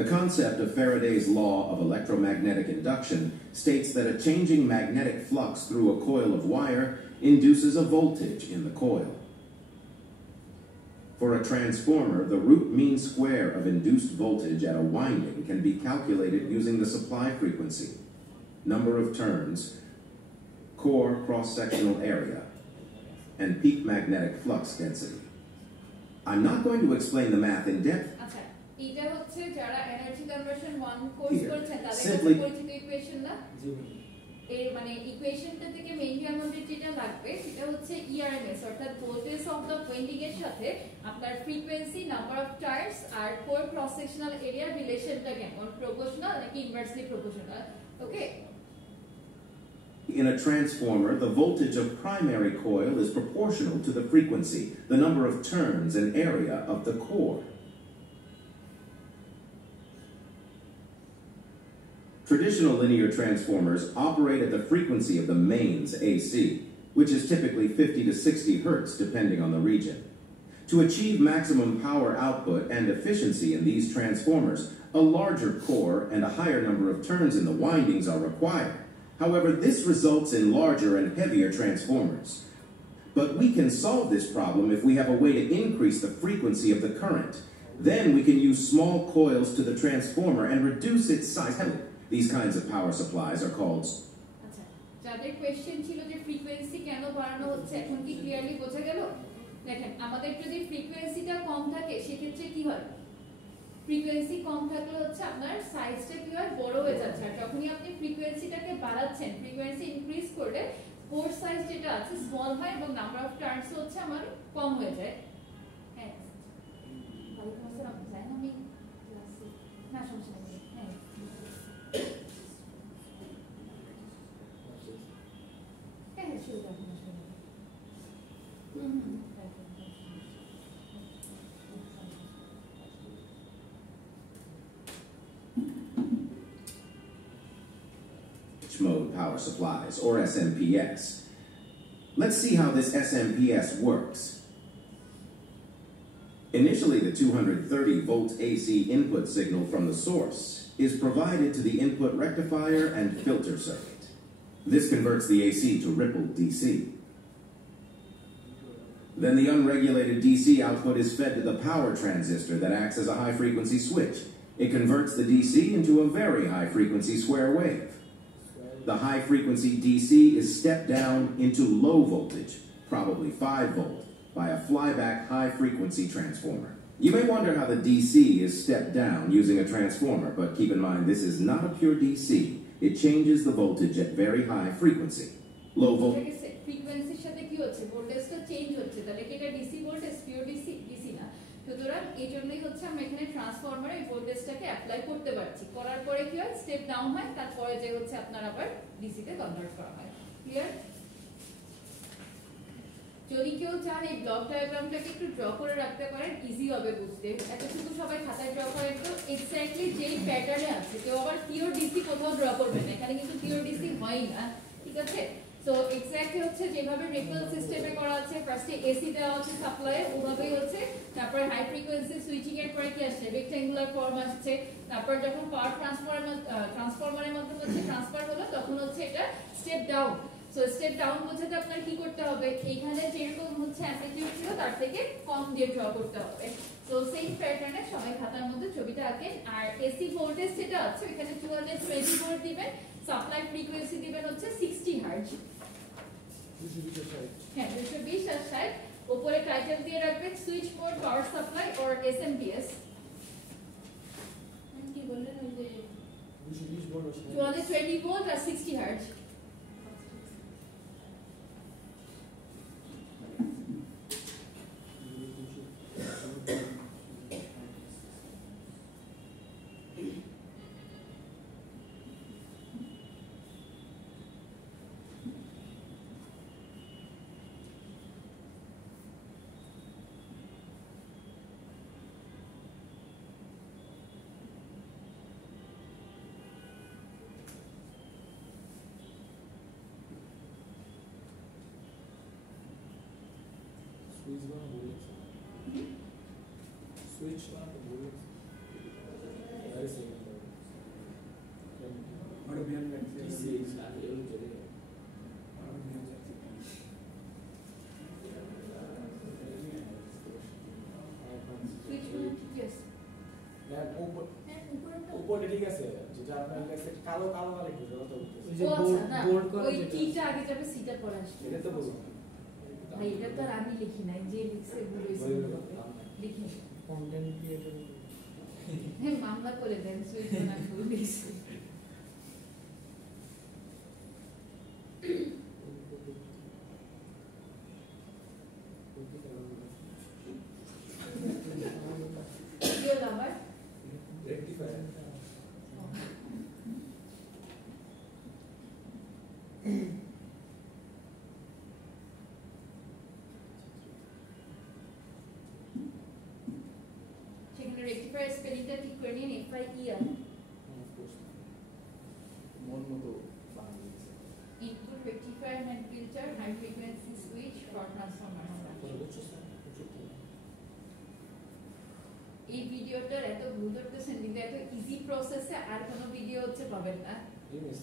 The concept of Faraday's law of electromagnetic induction states that a changing magnetic flux through a coil of wire induces a voltage in the coil. For a transformer, the root mean square of induced voltage at a winding can be calculated using the supply frequency, number of turns, core cross-sectional area, and peak magnetic flux density. I'm not going to explain the math in depth. আচ্ছা, এটা হচ্ছে যারা energy conversion 1 course করেছেন তাদের কাছে Simply- পরিচিত equation না? এই মানে ইকুয়েশনটা থেকে মেইনলি আমাদের যেটা লাগবে সেটা হচ্ছে ইআরএমএস, অর্থাৎ ভোল্টেজ অফ দ্য ওয়াইন্ডিং এর সাথে আপনার ফ্রিকোয়েন্সি, নাম্বার অফ টার্নস আর কোর ক্রস সেকশনাল এরিয়া রিলেশনটা কেমন, প্রপোর্শনাল নাকি inversely proportional. Okay, In a transformer, the voltage of primary coil is proportional to the frequency, the number of turns, and area of the core. Traditional linear transformers operate at the frequency of the mains AC, which is typically 50 to 60 hertz depending on the region. To achieve maximum power output and efficiency in these transformers, a larger core and a higher number of turns in the windings are required. However, this results in larger and heavier transformers. But we can solve this problem if we have a way to increase the frequency of the current. Then we can use small coils to the transformer and reduce its size. These kinds of power supplies are called... আচ্ছা, যাদের question ছিল যে frequency কেন বাড়ানো হচ্ছে এখন কি clearly বোঝা গেল? দেখেন, আমাদের যদি ফ্রিকোয়েন্সিটা কম থাকে সেক্ষেত্রে কি হয়? ফ্রিকোয়েন্সি কম থাকলে হচ্ছে আপনার সাইজটা কি হয় বড় হয়ে যাচ্ছে আর যখনই আপনি ফ্রিকোয়েন্সিটাকে বাড়াচ্ছেন ফ্রিকোয়েন্সি ইনক্রিজ করলে পোর্ট সাইজ যেটা আছে স্মল হয় এবং নাম্বার অফ টার্নস হচ্ছে আমার কম হয়ে যায় হ্যাঁ ওয়ালাইকুম আসসালাম জানেন আমি ক্লাসে না সমস্যা নেই হ্যাঁ হ্যাঁ শুরু করুন Mode power supplies, or SMPS. Let's see how this SMPS works. Initially, the 230-volt AC input signal from the source is provided to the input rectifier and filter circuit. This converts the AC to rippled DC. Then the unregulated DC output is fed to the power transistor that acts as a high-frequency switch. It converts the DC into a very high-frequency square wave. The high-frequency DC is stepped down into low voltage, probably 5 volt, by a flyback high-frequency transformer. You may wonder how the DC is stepped down using a transformer, but keep in mind this is not a pure DC. It changes the voltage at very high frequency. Low voltage. ফ্রিকোয়েন্সির সাথে কি হচ্ছে ভোল্টেজটা change হচ্ছে তাহলে কি এটা DC voltage pure DC DC না সুতরাং এই জন্যই হচ্ছে আমরা এখানে ট্রান্সফরমারে এই ভোল্টেজটাকে অ্যাপ্লাই করতে পারছি করার পরে কি হয় স্টেপ ডাউন হয় তারপরে যে হচ্ছে আপনার আবার ডিসি তে কনভার্ট করা হয় ক্লিয়ার যদি কেউ চান এই ব্লক ডায়াগ্রামটাকে একটু ড্র করে রাখতে পারেন ইজি হবে বুঝতে এতটুকু সবাই খাতায় ড্র করেন তো এক্স্যাক্টলি যেই প্যাটার্নে আছে কেউ আবার পিওর ডিসি কোথাও ড্র করবে না এখানে কিন্তু পিওর ডিসি হয় না ঠিক আছে সো এক্স্যাক্টলি হচ্ছে যেভাবে রিপল সিস্টেমে করা আছে ফার্স্টে এসি দেওয়া আছে সাপ্লাই ওভাবেই হচ্ছে তারপরে হাই ফ্রিকোয়েন্সি সুইচিং এর পরে কি আসছে রেক্ট্যাঙ্গুলার ফর্ম আসছে তারপর যখন পাওয়ার ট্রান্সফরমারের মাধ্যমে হচ্ছে ট্রান্সফার হলো তখন হচ্ছে এটা step down so step down বোঝাতে আপনার কি করতে হবে এইখানে যেরকম হচ্ছে অ্যামপ্লিটিউড ছিল তার থেকে কম দিয়ে ড্র করতে হবে সো সেম প্যাটার্নে সবাই খাতার মধ্যে ছবিটা আঁকেন আর এসি ভোল্টেজ যেটা আছে এখানে 220 ভোল্ট দিবেন সাপ্লাই ফ্রিকোয়েন্সি দিবেন হচ্ছে 60 হার্টজ হ্যাঁ 220 আর 60 উপরে টাইটেল দিয়ে রাখবেন switch mode power supply or SMPS কি বললেন ওই যে 220 ভোল্ট আর 60 হার্টজ switch বানাতে বলেছে very same और भी हम रखते हैं DC না এগুলো চলে যায় সুইচ মোড ঠিক আছে না উপরে উপরে ঠিক আছে যেটা আপনার কাছে কালো কালো আর একটু কথা বলতেছে ওই যে বোর্ড করা ওই যেটা টিটা আগে যাবে সিটা পরে আসবে এটা তো বলুন ভাই এটা তো আর আমি লিখি নাই যে লিখছে বলেছে লিখি কন্টেন্ট ক্রিয়েটর হ্যাঁ মামলা করে দেন সুইচ না ভুল লিখছে কি হলো আবার রেকটিফায়ার সেখানে রেকটিফায়ার স্পেলিংটা ঠিক করে নিন FIER মন মতো বানানো input rectifier and filter high frequency switch for transformer এই ভিডিওটার এত ভুল ধরতেছেন কিন্তু এত ইজি প্রসেসে আর কোনো ভিডিও হচ্ছে পাবেন না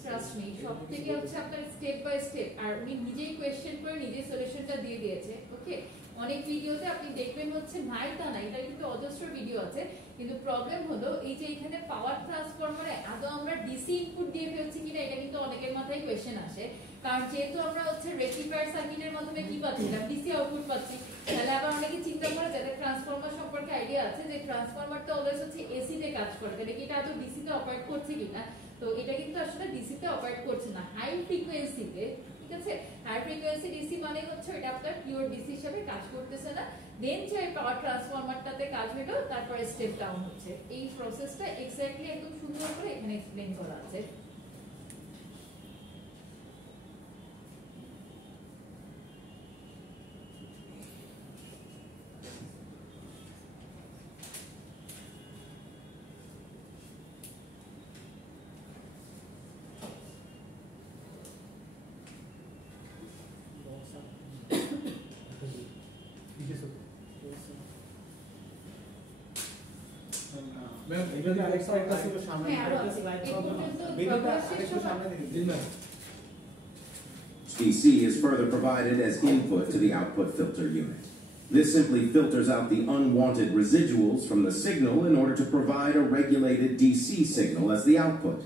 ট্রাস্ট মি সব থেকে হচ্ছে আপনার স্টেপ বাই স্টেপ আর উনি নিজেই কোয়েশ্চেন করে নিজেই সলিউশনটা দিয়ে দিয়েছে ওকে অনেক ভিডিওতে আপনি দেখবেন হচ্ছে নাই তা না, এটা কিন্তু অজস্র ভিডিও আছে, কিন্তু প্রবলেম হলো এই যে এখানে পাওয়ার ট্রান্সফরমারে আদৌ আমরা ডিসি ইনপুট দিয়ে ফেলছি কিনা, এটা কিন্তু অনেকের মাথায় কোয়েশ্চেন আসে। কারণ যেহেতু আমরা হচ্ছে রেকটিফায়ার সার্কিটের মাধ্যমে কি পাচ্ছিলাম, ডিসি আউটপুট পাচ্ছি, তাহলে আবার অনেকে চিন্তা করে যাদের ট্রান্সফরমার সম্পর্কে আইডিয়া আছে যে ট্রান্সফরমারটা অলওয়েজ হচ্ছে এসি তে কাজ করে, তাহলে কি এটা আদৌ ডিসি তে অপারেট করছে কিনা। তো এটা কিন্তু আসলে ডিসি তে অপারেট করছে না, হাই ফ্রিকোয়েন্সিতে, ঠিক আছে। হাই ফ্রিকোয়েন্সি ডিসি মানে হচ্ছে এটা আপনার পিওর ডিসি হিসেবে কাজ করতেছে না, দেন যে পাওয়ার ট্রান্সফরমারটাতে কাজ হলো, তারপরে স্টেপ ডাউন হচ্ছে। এই প্রসেসটা এক্স্যাক্টলি একদম সুন্দর করে এখানে এক্সপ্লেইন করা আছে। ম্যাম এটা যে আরেকটা একটা ছিল সামনে একটা স্লাইড প্রবলেম ভিডিওটা আরেকটু সামনে দিন ma'am DC is further provided as input to the output filter unit. This simply filters out the unwanted residuals from the signal in order to provide a regulated DC signal as the output.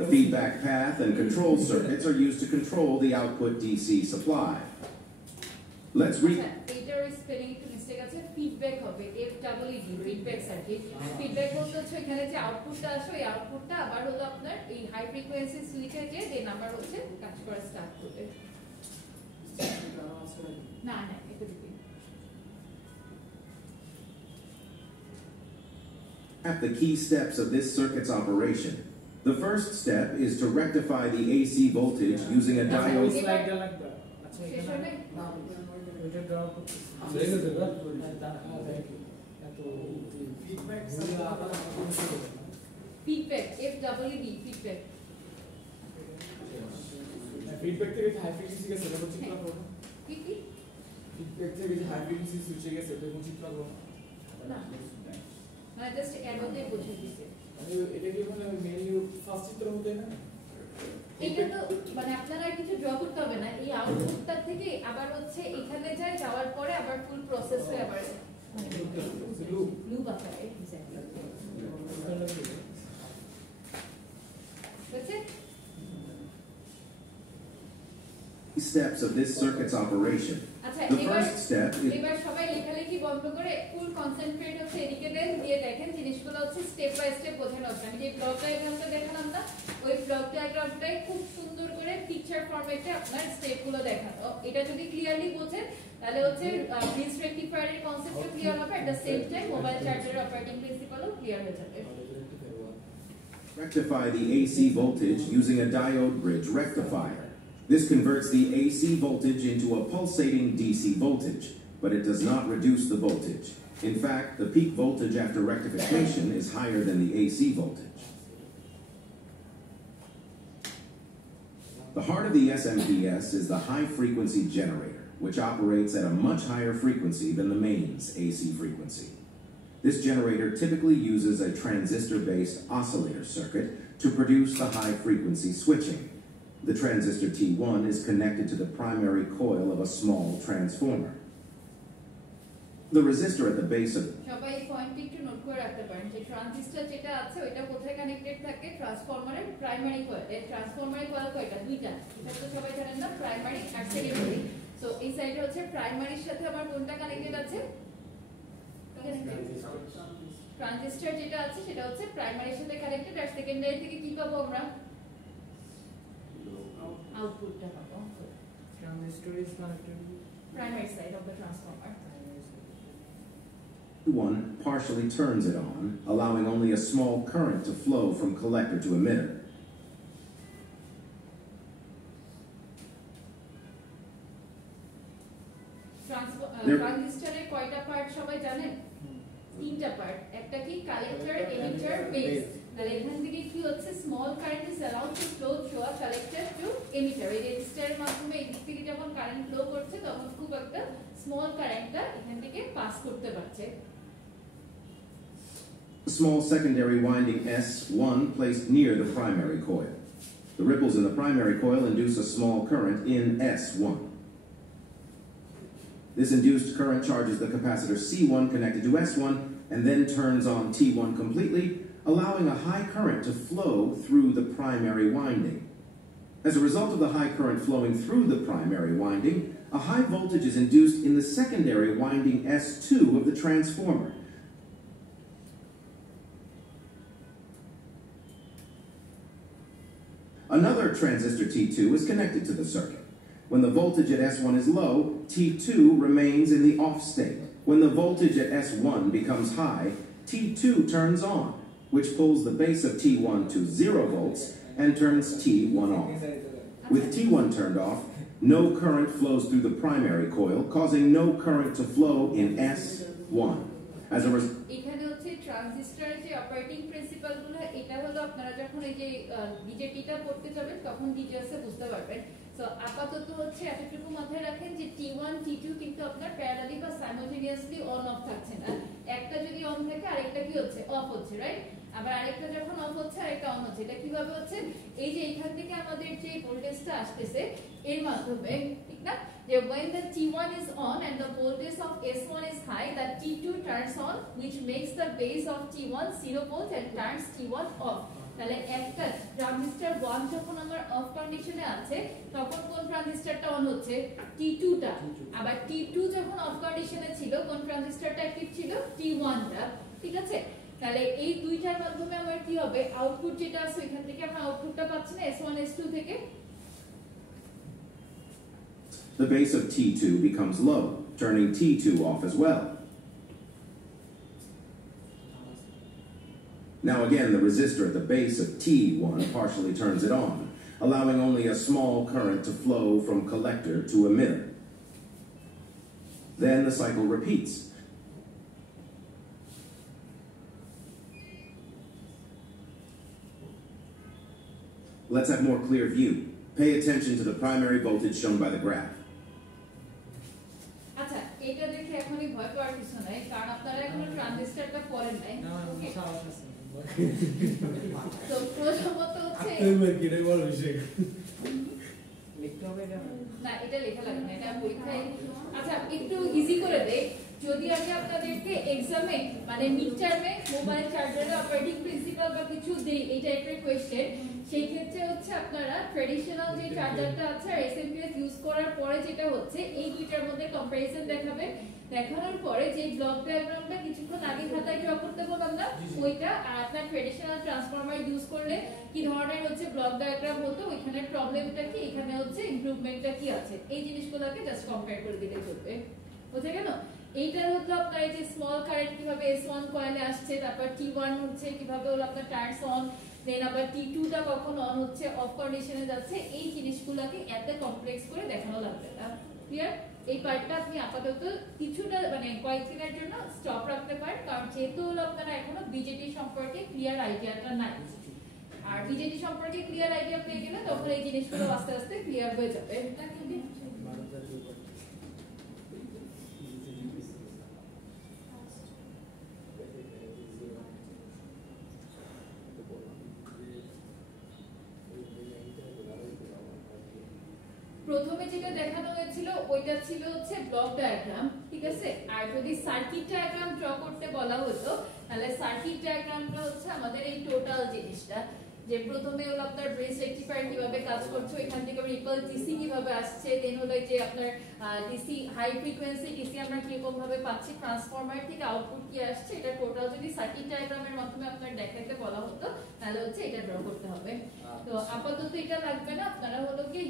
The feedback path and control circuits are used to control the output DC supply. Let's read. এটার spelling একটু mistake আছে, feedback হবে FEED, feedback circuit. Feedback বলতে হচ্ছে এখানে যে আউটপুটটা আসে, এই আউটপুটটা আবার হলো আপনার এই হাই ফ্রিকোয়েন্সি সুইচে যে দেন আবার হচ্ছে কাজ করা স্টার্ট করবে। না না এটা দিবি At the key steps of this circuit's operation. The first step is to rectify the AC voltage using a diode. স্লাইডটা লাগবে আচ্ছা এখানে না ওইটা ড্র করতে দেখে দেবা এত feedback feedback FEED, feedback. Feedback থেকে হাই ফ্রিকোয়েন্সি কে সেটা চিত্র করব কি কি ফিডব্যাক থেকে হাই ফ্রিকোয়েন্সি সুইচে গেছে এটা কোন চিত্র করব না মানে জাস্ট অ্যাডোতে বুঝিয়ে দিছে। এটা কি মানে মেইনলি ফার্স্ট চিত্র হতে না, এটা তো মানে আপনারা আর কিছু ড্র করতে হবে না, এই আউটপুটটা থেকে আবার হচ্ছে এখানে যায়, যাওয়ার পরে আবার ফুল প্রসেস হয়ে আবার লুপ আকারে বুঝছেন। Steps of this circuit's operation. আচ্ছা The first step is এবার সবাই লেখালেখি বন্ধ করে ফুল কনসেন্ট্রেট হচ্ছে এদিকে দেন, দিয়ে দেখেন জিনিসগুলো হচ্ছে স্টেপ বাই স্টেপ বোঝানো হচ্ছে। আমি যে ব্লক ডায়াগ্রামটা দেখালাম না, ওই ব্লক ডায়াগ্রামটাই খুব সুন্দর করে পিকচার ফরম্যাটে আপনার স্টেপগুলো দেখানো। এটা যদি ক্লিয়ারলি বোঝেন তাহলে হচ্ছে ব্রিজ রেকটিফায়ারের কনসেপ্টও ক্লিয়ার হবে, at the same time mobile চার্জারের অপারেটিং প্রিন্সিপালও ক্লিয়ার হয়ে যাবে। rectify the AC voltage using a diode bridge rectifier. This converts the AC voltage into a pulsating DC voltage, but it does not reduce the voltage. In fact, the peak voltage after rectification is higher than the AC voltage. The heart of the SMPS is the high-frequency generator, which operates at a much higher frequency than the mains AC frequency. This generator typically uses a transistor-based oscillator circuit to produce the high-frequency switching. The transistor T1 is connected to the primary coil of a small transformer. The resistor at the base of সবাই point একটু note করে রাখতে পারেন যে transistor যেটা আছে ওটা কোথায় কানেক্টেড থাকে, ট্রান্সফরমারের প্রাইমারি কয়েলে। ট্রান্সফরমারি কয়েল কয়টা? দুইটা, এটা তো সবাই জানেন না, প্রাইমারি আর সেকেন্ডারি। সো এই সাইডে হচ্ছে প্রাইমারির সাথে আমার কোনটা কানেক্টেড আছে? ট্রানজিস্টর যেটা আছে সেটা হচ্ছে প্রাইমারির সাথে কানেক্টেড, আর সেকেন্ডারি থেকে কি পাবো আমরা? আউটপুটটা পাবো। Transistor is connected Primary side of the transformer. One partially turns it on, allowing only a small current to flow from collector to emitter. ট্রানজিস্টরের কয়টা পার্ট সবাই জানেন? তিনটা পার্ট। একটা কি? Collector, emitter, base. তাহলে এখান থেকে কি হচ্ছে small current is allowed to flow through a collector two emitter এই রেজিস্টারের মাধ্যমে এই দিক থেকে যখন কারেন্ট ফ্লো করছে তখন খুব একটা স্মল কারেন্টটা এখান থেকে পাস করতে পারছে A small secondary winding S1 placed near the primary coil. The ripples in the primary coil induce a small current in S1. This induced current charges the capacitor C1 connected to S1 and then turns on T1 completely, allowing a high current to flow through the primary winding. As a result of the high current flowing through the primary winding, a high voltage is induced in the secondary winding S2 of the transformer. Another transistor T2 is connected to the circuit. When the voltage at S1 is low, T2 remains in the off state. When the voltage at S1 becomes high, T2 turns on, which pulls the base of T1 to 0 volts and turns T1 off. With T1 turned off, no current flows through the primary coil, causing no current to flow in S1. As a result, এখানে হচ্ছে ট্রানজিস্টরের যে operating প্রিন্সিপালগুলো এটা হলো আপনারা যখন এই যে বিজেপিটা পড়তে যাবেন তখন ডিটেইলসে বুঝতে পারবেন সো আপাতত হচ্ছে এতটুকু মাথায় রাখেন যে T1 T2 কিন্তু আপনার প্যারালালি বা সাইমালটেনিয়াসলি অন অফ থাকছে না একটা যদি অন থাকে আরেকটা কি হচ্ছে অফ হচ্ছে রাইট আবার আরেকটা যখন অফ হচ্ছে আরেকটা অন হচ্ছে এটা কিভাবে হচ্ছে এই যে এখান থেকে আমাদের যে ভোল্টেজটা আসতেছে এর মাধ্যমে ঠিক না যে when the T1 is on and the voltage of S1 is high that T2 turns on which makes the base of T1 0 volt and turns T1 off তাহলে একটা ট্রানজিস্টর 1 যখন আমার অফ কন্ডিশনে আছে তখন কোন ট্রানজিস্টরটা অন হচ্ছে T2 টা আবার T2 যখন অফ কন্ডিশনে ছিল কোন ট্রানজিস্টরটা অ্যাক্টিভ ছিল T1 টা ঠিক আছে তাহলে এই দুইটার মাধ্যমে আমার কি হবে আউটপুট যেটা আছে এখান থেকে আমরা আউটপুটটা পাচ্ছি না S1 S2 থেকে the base of T2 becomes low, turning T2 off as well. Now again, the resistor at the base of T1 partially turns it on, allowing only a small current to flow from collector to emitter. Then the cycle repeats. Let's have more clear view. Pay attention to the primary voltage shown by the graph. আচ্ছা এটা দেখে এখনই ভয় পাওয়ার কিছু নাই কারণ আপনারা এখনো ট্রানজিস্টরটা পড়েন নাই তো প্রথমত হচ্ছে না এটা লেখা লাগে না এটা পরীক্ষায় আচ্ছা একটু ইজি করে দেই যদি আমি আপনাদেরকে এক্সামে মানে মিড টার্মে মোবাইল চার্জারের অপারেটিং প্রিন্সিপাল বা কিছু দেই এই টাইপের কোশ্চেন সেই ক্ষেত্রে হচ্ছে আপনারা ট্র্যাডিশনাল যে চার্জারটা আছে আর এসএমপিএস ইউজ করার পরে যেটা হচ্ছে এই দুইটার মধ্যে কম্পারিজন দেখাবে দেখানোর পরে যে ব্লক ডায়াগ্রামটা কিছুক্ষণ আগে খাতায় ড্র করতে বললাম না ওইটা আর আপনার ট্র্যাডিশনাল ট্রান্সফরমার ইউজ করলে কি ধরনের হচ্ছে ব্লক ডায়াগ্রাম হতো ওইখানে প্রবলেমটা কি এখানে হচ্ছে ইমপ্রুভমেন্টটা কি আছে এই জিনিসগুলোকে জাস্ট কম্পেয়ার করে দিলে চলবে বুঝে গেল এইটার হলো আপনার এই যে স্মল কারেন্ট কিভাবে S1 কয়েলে আসছে তারপর T1 হচ্ছে কিভাবে হলো আপনার টার্নস অন দেন আবার T2 টা কখন অন হচ্ছে অফ কন্ডিশনে যাচ্ছে এই জিনিসগুলোকে এত কমপ্লেক্স করে দেখানো লাগবে না ক্লিয়ার এই পার্টটা আপনি আপাতত কিছুটা মানে কয়েকদিনের জন্য স্টপ রাখতে পারেন কারণ যেহেতু হলো আপনারা এখনো বিজেটি সম্পর্কে ক্লিয়ার আইডিয়াটা নাই আর বিজেটি সম্পর্কে ক্লিয়ার আইডিয়া পেয়ে গেলে তখন এই জিনিসগুলো আস্তে আস্তে ক্লিয়ার হয়ে যাবে প্রথমে যেটা দেখানো হয়েছিল ওইটা ছিল হচ্ছে ব্লক ডায়াগ্রাম ঠিক আছে আর যদি সার্কিট ডায়াগ্রাম ড্র করতে বলা হতো তাহলে সার্কিট ডায়াগ্রামটা হচ্ছে আমাদের এই টোটাল জিনিসটা যে প্রথমে হলো আপনার ব্রেস রেকটিফায়ার কিভাবে কাজ করছে এখান থেকে রিপল ডিসি কিভাবে আসছে দেন হলো যে আপনার ডিসি হাই ফ্রিকোয়েন্সি ডিসি আমরা কিরকম ভাবে পাচ্ছি ট্রান্সফরমার থেকে আউটপুট কি আসছে এটা টোটাল যদি সার্কিট ডায়াগ্রামের মাধ্যমে আপনার দেখাতে বলা হতো তাহলে হচ্ছে এটা ড্র করতে হবে তো আপাতত এটা লাগবে না আপনারা হলো কি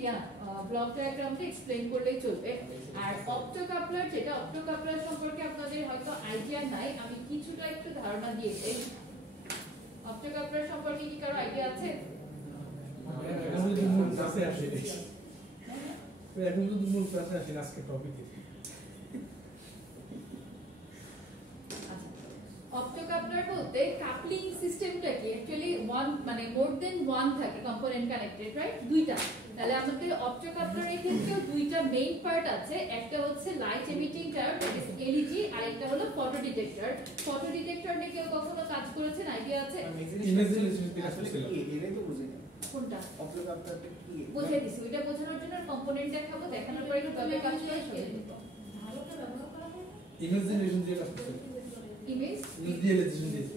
ব্লক ডায়াগ্রামটা এক্সপ্লেইন করলেই চলবে আর অপ্টোকাপলার যেটা অপ্টোকাপলার সম্পর্কে আপনাদের হয়তো আইডিয়া নাই আমি কিছুটা একটু ধারণা দিয়ে দেই অপ্টোকাপলার সম্পর্কে কি কারো আইডিয়া আছে এখন তো মূল ক্লাসে আসি আজকে টপিকে অপ্টোকাপলার বলতে মতে কাপলিং সিস্টেমটা কি অ্যাকচুয়ালি ওয়ান মানে মোর দেন ওয়ান থাকে কম্পোনেন্ট কানেক্টেড রাইট দুইটা তাহলে আমাদের অপটো কাপলারের ক্ষেত্রেও দুইটা মেইন পার্ট আছে একটা হচ্ছে light emitting diode that is LED আর একটা হলো ফটো ডিটেক্টর নিয়ে কেউ কখনো কাজ করেছেন আইডিয়া আছে কোনটা অপটো কাপলারটা কি বুঝিয়ে দিছি ওইটা বোঝানোর জন্য কম্পোনেন্ট দেখাবো দেখানোর পরে কিভাবে কাজ করে শুনে নিব ভালোটা ব্যবহার করা হয় ইমেজ জেনারেশন দিয়ে কাজ করতে ইমেজ ভিজুয়ালাইজেশন দিয়ে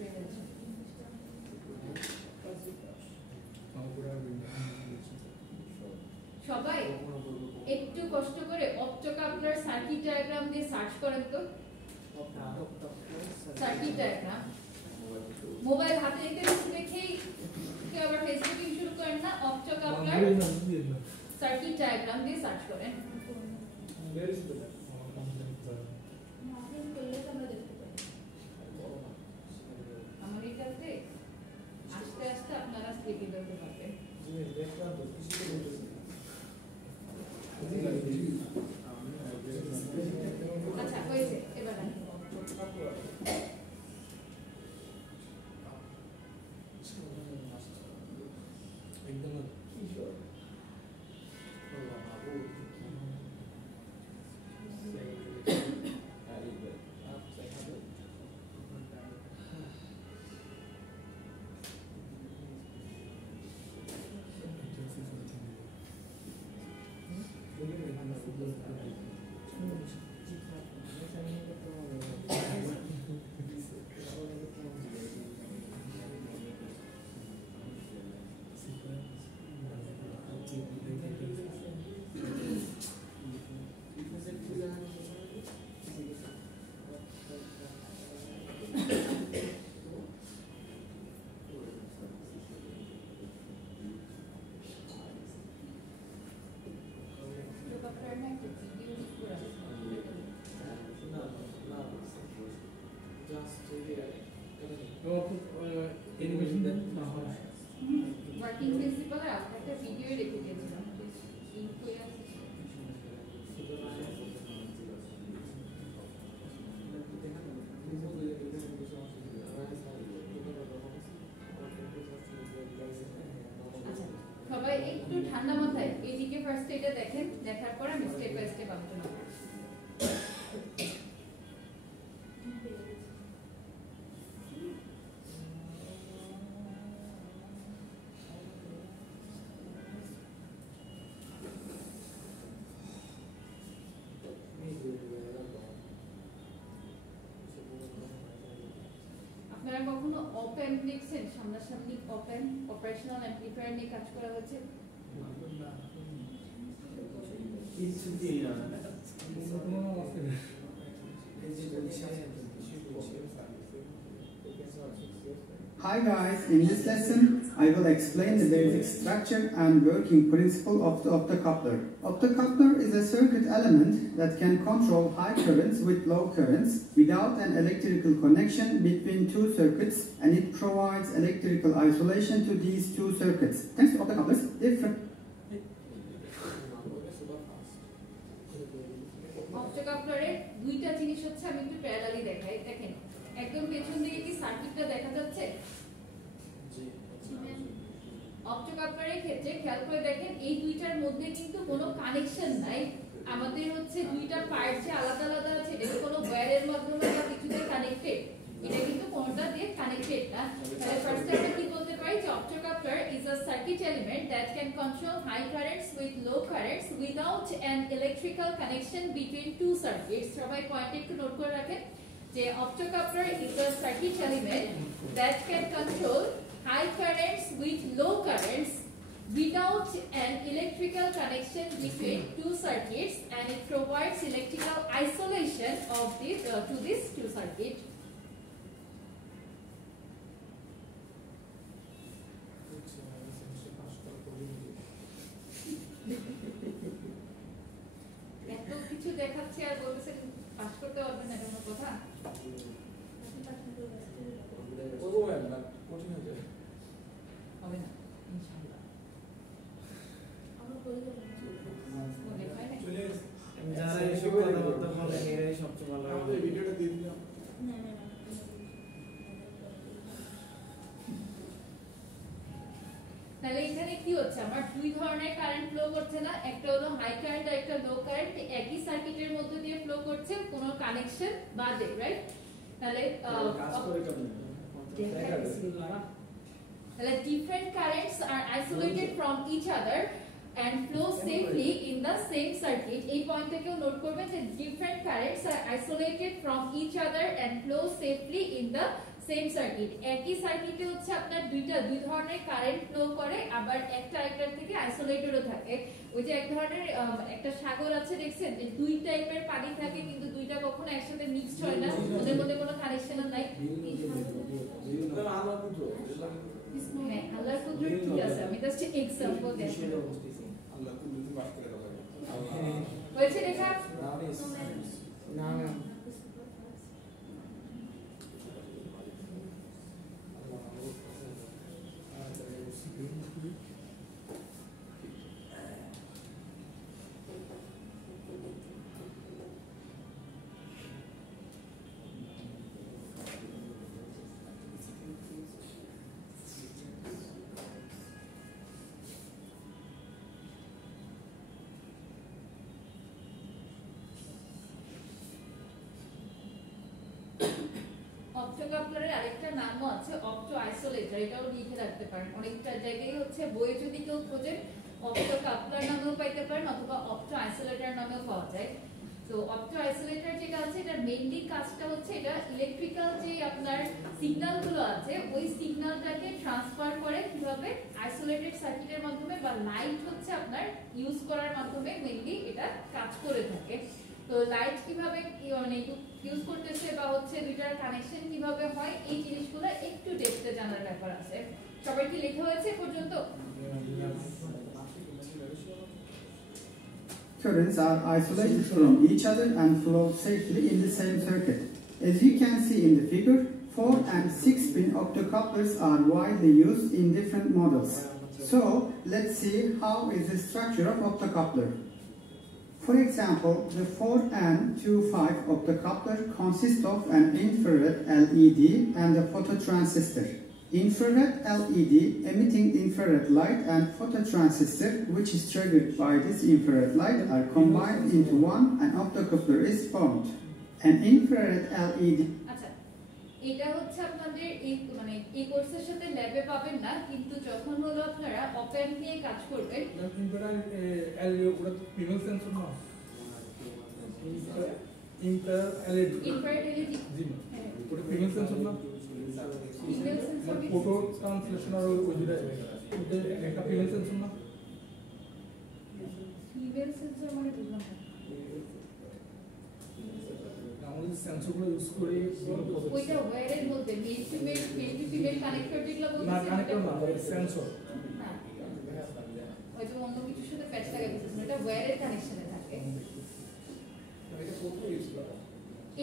সবাই একটু কষ্ট করে অপটো কাপলার সার্কিট ডায়াগ্রাম দিয়ে সার্চ করেন তো সার্কিট ডায়াগ্রাম মোবাইল হাতে দেখেই কেউ আবার ফেসবুকিং শুরু করেন না অপটো কাপলার সার্কিট ডায়াগ্রাম দিয়ে সার্চ করেন আমার এটাতে আস্তে আস্তে আপনারা স্লিপি করতে পারবেন আচ্ছা হয়েছে এবার এনিমেশন দেন ওয়ার্কিং প্রিন্সিপালে আপনাকে ভিডিও রেখে দিয়েছিলাম ইনফো আছে সবাই একটু ঠান্ডা মাথায় এইদিকে ফার্স্ট এটা দেখেন দেখার পর আমি স্টেপ বাই স্টেপ আলোচনা করব আপনারা কখনো ওপেন দেখছেন সামনাসামনি ওপেন অপারেশনাল অ্যামপ্লিফায়ার নিয়ে কাজ করা হয়েছে Hi guys, in this lesson I will explain the basic structure and working principle of the optocoupler. Optocoupler is a circuit element that can control high currents with low currents without an electrical connection between two circuits, and it provides electrical isolation to these two circuits. Thanks to optocouplers, different অপটোকাপলারের দুইটা জিনিস হচ্ছে আমি একটু parallelly দেখাই দেখেন একদম পেছন দিকে কি সার্কিটটা দেখা যাচ্ছে অপটোকাপলারের ক্ষেত্রে খেয়াল করে দেখেন এই দুইটার মধ্যে কিন্তু কোনো কানেকশন নাই আমাদের হচ্ছে দুইটা পার্ট যে আলাদা আলাদা আছে এটা কোনো ওয়্যারের মাধ্যমে বা কিছুতে কানেক্টেড এটা কিন্তু কোনটা দিয়ে কানেক্টেড না তাহলে ফার্স্ট আমরা কি বলতে পারি যে optocoupler is a circuit element that can control high currents with low currents without an electrical connection between two circuits সবাই পয়েন্ট একটু নোট করে রাখেন যে optocoupler is a circuit element that can control high currents with low currents without an electrical connection between two circuits, and it provides electrical isolation of this to these two circuits. এত কিছু দেখাচ্ছি আর বলতেছেন pass করতে পারবেন না কোনো কথা হবে না ইনশাআল্লাহ আমরা করে দেব মনে হয় না যারা এসব কথাবার্তা বলে এরাই সবচেয়ে ভালো আমাদের ভিডিওটা দিয়ে দিলাম না না না তাহলে এখানে কি হচ্ছে আমার দুই ধরনের কারেন্ট ফ্লো করছে না, একটা হলো হাই কারেন্ট আর একটা লো কারেন্ট, একই সার্কিটের মধ্যে দিয়ে ফ্লো করছে কোনো কানেকশন বাদে, রাইট? তাহলে কাজ করে কেমন তাহলে different currents are isolated from each other and flow safely in the same circuit. এই পয়েন্টটাকেও নোট করবেন যে different currents are isolated from each other and flow safely in the same circuit. একই সার্কিটে হচ্ছে আপনার দুই ধরনের কারেন্ট ফ্লো করে, আবার একটা আরেকটার থেকে আইসোলেটেডও থাকে। ওই যে এক ধরনের একটা সাগর আছে দেখছেন, যে দুই টাইপের পানি থাকে কিন্তু দুইটা কখনো একসাথে মিক্সড হয় না, ওদের মধ্যে কোনো কানেকশনও নাই। হ্যাঁ, আল্লাহর কুদরত ঠিক আছে, আমি জাস্ট এক্সাম্পল দিচ্ছি। হয়েছে রেখা? না না অপটোকাপলারের আরেকটা নামও আছে অপটো আইসোলেটর, এটাও লিখে রাখতে পারেন। অনেকটা জায়গায় হচ্ছে বইয়ে যদি কেউ খোঁজেন অপটোকাপলার নামেও পাইতে পারেন অথবা অপটো আইসোলেটর নামেও পাওয়া যায়। তো অপটো আইসোলেটর যেটা আছে এটা মেইনলি কাজটা হচ্ছে এটা ইলেকট্রিক্যাল যে আপনার সিগন্যালগুলো আছে ওই সিগন্যালটাকে ট্রান্সফার করে কিভাবে আইসোলেটেড সার্কিটের মাধ্যমে বা লাইট হচ্ছে আপনার ইউজ করার মাধ্যমে মেইনলি এটা কাজ করে থাকে। তো লাইট কিভাবে মানে ইউজ করতেছে বা হচ্ছে দুইটার কানেকশন কিভাবে হয় এই জিনিসগুলো একটু ডেপথে জানার ব্যাপার আছে। সবাই কি লেখা হয়েছে পর্যন্ত? Currents are isolated from each other and flow safely in the same circuit. As you can see in the figure, 4 and 6-pin optocouplers are widely used in different models. So, let's see how is the structure of optocoupler. For example, the 4N25 optocoupler consists of an infrared LED and a phototransistor. Infrared LED emitting infrared light and phototransistor which is triggered by this infrared light are combined into one and optocoupler is formed. An infrared LED আচ্ছা, এটা হচ্ছে আপনাদের এই মানে এই কোর্সের সাথে ল্যাবে পাবেন না, কিন্তু যখন হলো আপনারা অপএম্প নিয়ে কাজ করবেন ফিমেল সেন্সর না ইন্টার ইনফ্রারেড এলইডি জি ওটা ফিমেল সেন্সর না ফিমেল সেন্সর ফটো ট্রান্সলেশন আর ওই দুটো একটা ফিমেল সেন্সর না ফিমেল সেন্সর মানে বুঝলাম না। আমাদের সেন্সরগুলো ইউজ করি ওইটা ওয়্যারের মধ্যে মেল টু ফিমেল কানেক্টর যেগুলো না বলছেন কানেক্টর না সেন্সর হয়তো অন্য কিছুর সাথে প্যাচ লাগাই দিতেছেন, এটা ওয়্যারের কানেকশনে থাকে।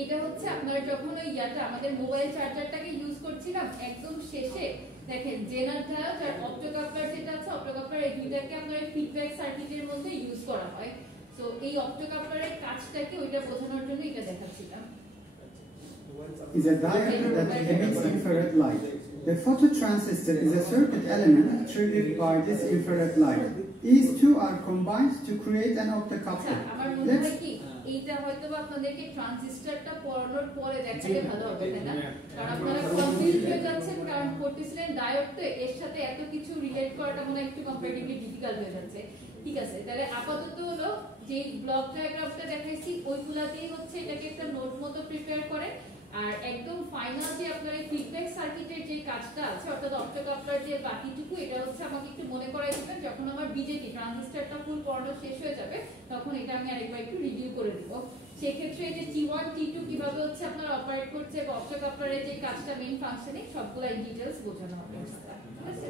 এটা হচ্ছে আপনার যখন ওই ইয়াটা আমাদের মোবাইল চার্জারটাকে ইউজ করছিলাম একদম শেষে দেখেন জেনার ডায়োড আর অপটোকাপলার যেটা আছে অপটোকাপলার এই দুইটাকে আপনার ফিডব্যাক সার্কিটের মধ্যে ইউজ করা হয়। সো এই অপটোকাপলারের কাজটাকে ওইটা বোঝানোর জন্য এটা দেখাচ্ছিলাম। is a diode that emits infrared light. The phototransistor is a circuit element triggered by this infrared light. These two are combined to create an optocoupler. আমার মনে হয় কি এইটা হয়তো আপনাদেরকে ট্রানজিস্টরটা পড়ানোর পরে দেখালে ভালো হবে, তাই না? কারণ আপনারা কনফিউজ হয়ে যাচ্ছেন, কারণ করতেছিলেন ডায়োড তো এর সাথে এত কিছু রিলেট করাটা মনে একটু কম্পারেটিভলি ডিফিকাল্ট হয়ে যাচ্ছে। ঠিক আছে, তাহলে আপাতত হলো যে ব্লক ডায়াগ্রামটা দেখাইছি ওইগুলাতেই হচ্ছে এটাকে একটা নোট মতো প্রিপেয়ার করে। আর একদম ফাইনাল যে আপনার এই ফিডব্যাক সার্কিটের যে কাজটা আছে অর্থাৎ অপটোকাপলার যে বাকিটুকু এটা হচ্ছে আমাকে একটু মনে করাই দিবেন যখন আমার বিজেপি ট্রানজিস্টরটা ফুল পড়ানো শেষ হয়ে যাবে তখন এটা আমি আরেকবার একটু রিভিউ করে দেব। সেক্ষেত্রে এই যে T1 T2 কিভাবে হচ্ছে আপনার অপারেট করছে বা অপটোকাপলারের যে কাজটা মেইন ফাংশনে সবগুলো ইন ডিটেইলস বোঝানো হবে। ঠিক আছে,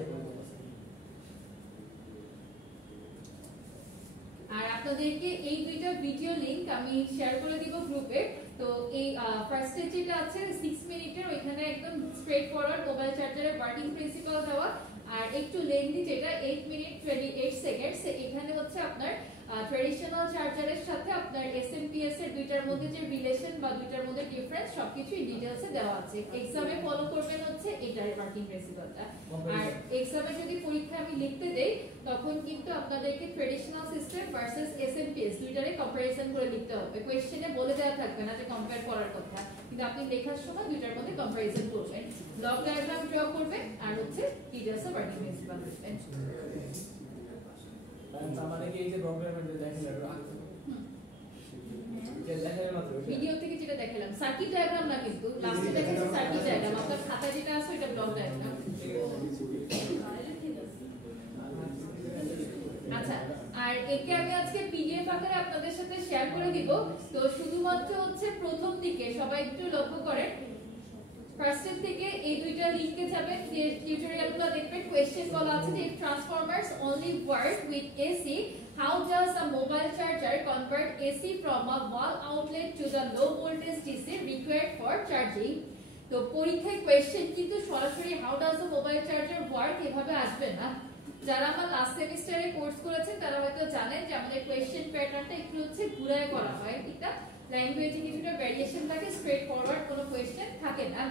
আর আপনাদেরকে এই দুইটা ভিডিও লিংক আমি শেয়ার করে দিব গ্রুপে। তো এই ফার্স্টে যেটা আছে 6 মিনিটের ওইখানে একদম স্ট্রেট ফরওয়ার্ড মোবাইল চার্জারের ওয়ার্কিং প্রিন্সিপাল দেওয়া, আর একটু লেন্থি যেটা 8 মিনিট 28 সেকেন্ডস এখানে হচ্ছে আপনার ট্র্যাডিশনাল চার্জারের সাথে আপনার এসএমপিএস এর দুইটার মধ্যে যে রিলেশন বা দুইটার মধ্যে ডিফারেন্স সবকিছু ডিটেইলসে দেওয়া আছে। এক্সামে ফলো করবেন হচ্ছে এটার ওয়ার্কিং প্রিন্সিপালটা। আর এক্সামে যদি পরীক্ষা আমি লিখতে দেই তখন কিন্তু আপনাদেরকে ট্রেডিশনাল সিস্টেম ভার্সেস এসএমপিএস দুইটারে কম্পারিজন করে লিখতে হবে। কোশ্চেনে বলে দেওয়া থাকবে না যে কম্পেয়ার করার কথা, কিন্তু আপনি লেখার সময় দুইটার মধ্যে কম্পারিজন করবেন, ব্লক ডায়াগ্রাম ড্র করবেন আর হচ্ছে টিডিএস ওয়ার্কিং প্রিন্সিপাল লিখবেন। মানে কি এই যে প্রোগ্রামের যে দেখালেন ভিডিও থেকে যেটা দেখালাম সার্কিট ডায়াগ্রাম না, কিন্তু লাস্টে দেখাচ্ছি সার্কিট ডায়াগ্রাম, আপনার খাতা যেটা আছে ওটা ব্লক ডায়াগ্রাম। আচ্ছা, আর একে আমি আজকে পিডিএফ আকারে আপনাদের সাথে শেয়ার করে দিব। তো শুধুমাত্র হচ্ছে প্রথম দিকে সবাই একটু লক্ষ্য করেন, ফার্স্টের থেকে এই দুইটা লিংকে যাবেন, যে টিউটোরিয়ালগুলো দেখবেন। কোশ্চেন বলা আছে যে Transformers only work with AC, how does a mobile charger convert AC from a wall outlet to the low voltage DC required for charging? তো পরীক্ষায় কোশ্চেন কিন্তু সরাসরি how does the mobile charger work এভাবে আসবে না। যারা আমার last সেমিস্টারে কোর্স করেছেন তারা হয়তো জানেন যে আমাদের কোশ্চেন প্যাটার্নটা একটু হচ্ছে ঘুরায় করা হয়, এটা ল্যাঙ্গুয়েজে কিছুটা ভেরিয়েশন থাকে, স্ট্রেট ফরওয়ার্ড কোনো কোশ্চেন থাকে না।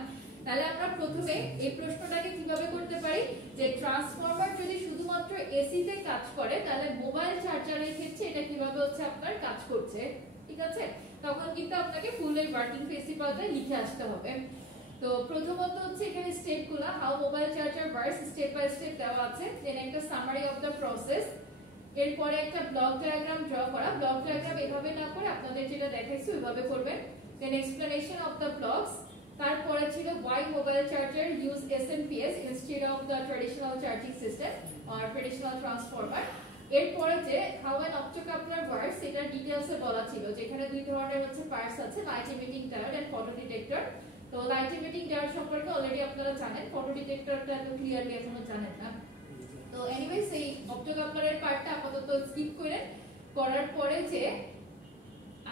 তাহলে আমরা প্রথমে এই প্রশ্নটাকে কিভাবে করতে পারি যে ট্রান্সফরমার যদি শুধুমাত্র এসি তে কাজ করে তাহলে মোবাইল চার্জারের ক্ষেত্রে এটা কিভাবে হচ্ছে আপনার কাজ করছে, ঠিক আছে? তখন কিন্তু আপনাকে ফুল এর ওয়ার্কিং প্রিন্সিপালটা লিখে আসতে হবে। তো প্রথমত হচ্ছে এখানে স্টেপগুলো how mobile charger works step by step দেওয়া আছে, দেন একটা সামারি অফ দ্য প্রসেস, এরপরে একটা ব্লক ডায়াগ্রাম ড্র করা। ব্লক ডায়াগ্রাম এভাবে না করে আপনাদের যেটা দেখাইছি ওইভাবে করবেন, দেন এক্সপ্লেনেশন অফ দ্য ব্লকস। তারপরে ছিল why mobile charger use SMPS instead of the traditional charging system or traditional transformer। এরপরে যে how an optocoupler works এটা ডিটেইলসে বলা ছিল, যেখানে দুই ধরনের হচ্ছে পার্টস আছে, light emitting diode and photo detector. তো লাইট ইমিটিং ডায়োড সম্পর্কে অলরেডি আপনারা জানেন, ফটো ডিটেক্টরটা এত ক্লিয়ারলি এখনো জানেন না। তো এনিওয়েজ এই অপটোকাপলারের পার্টটা আপাতত স্কিপ করে করার পরে যে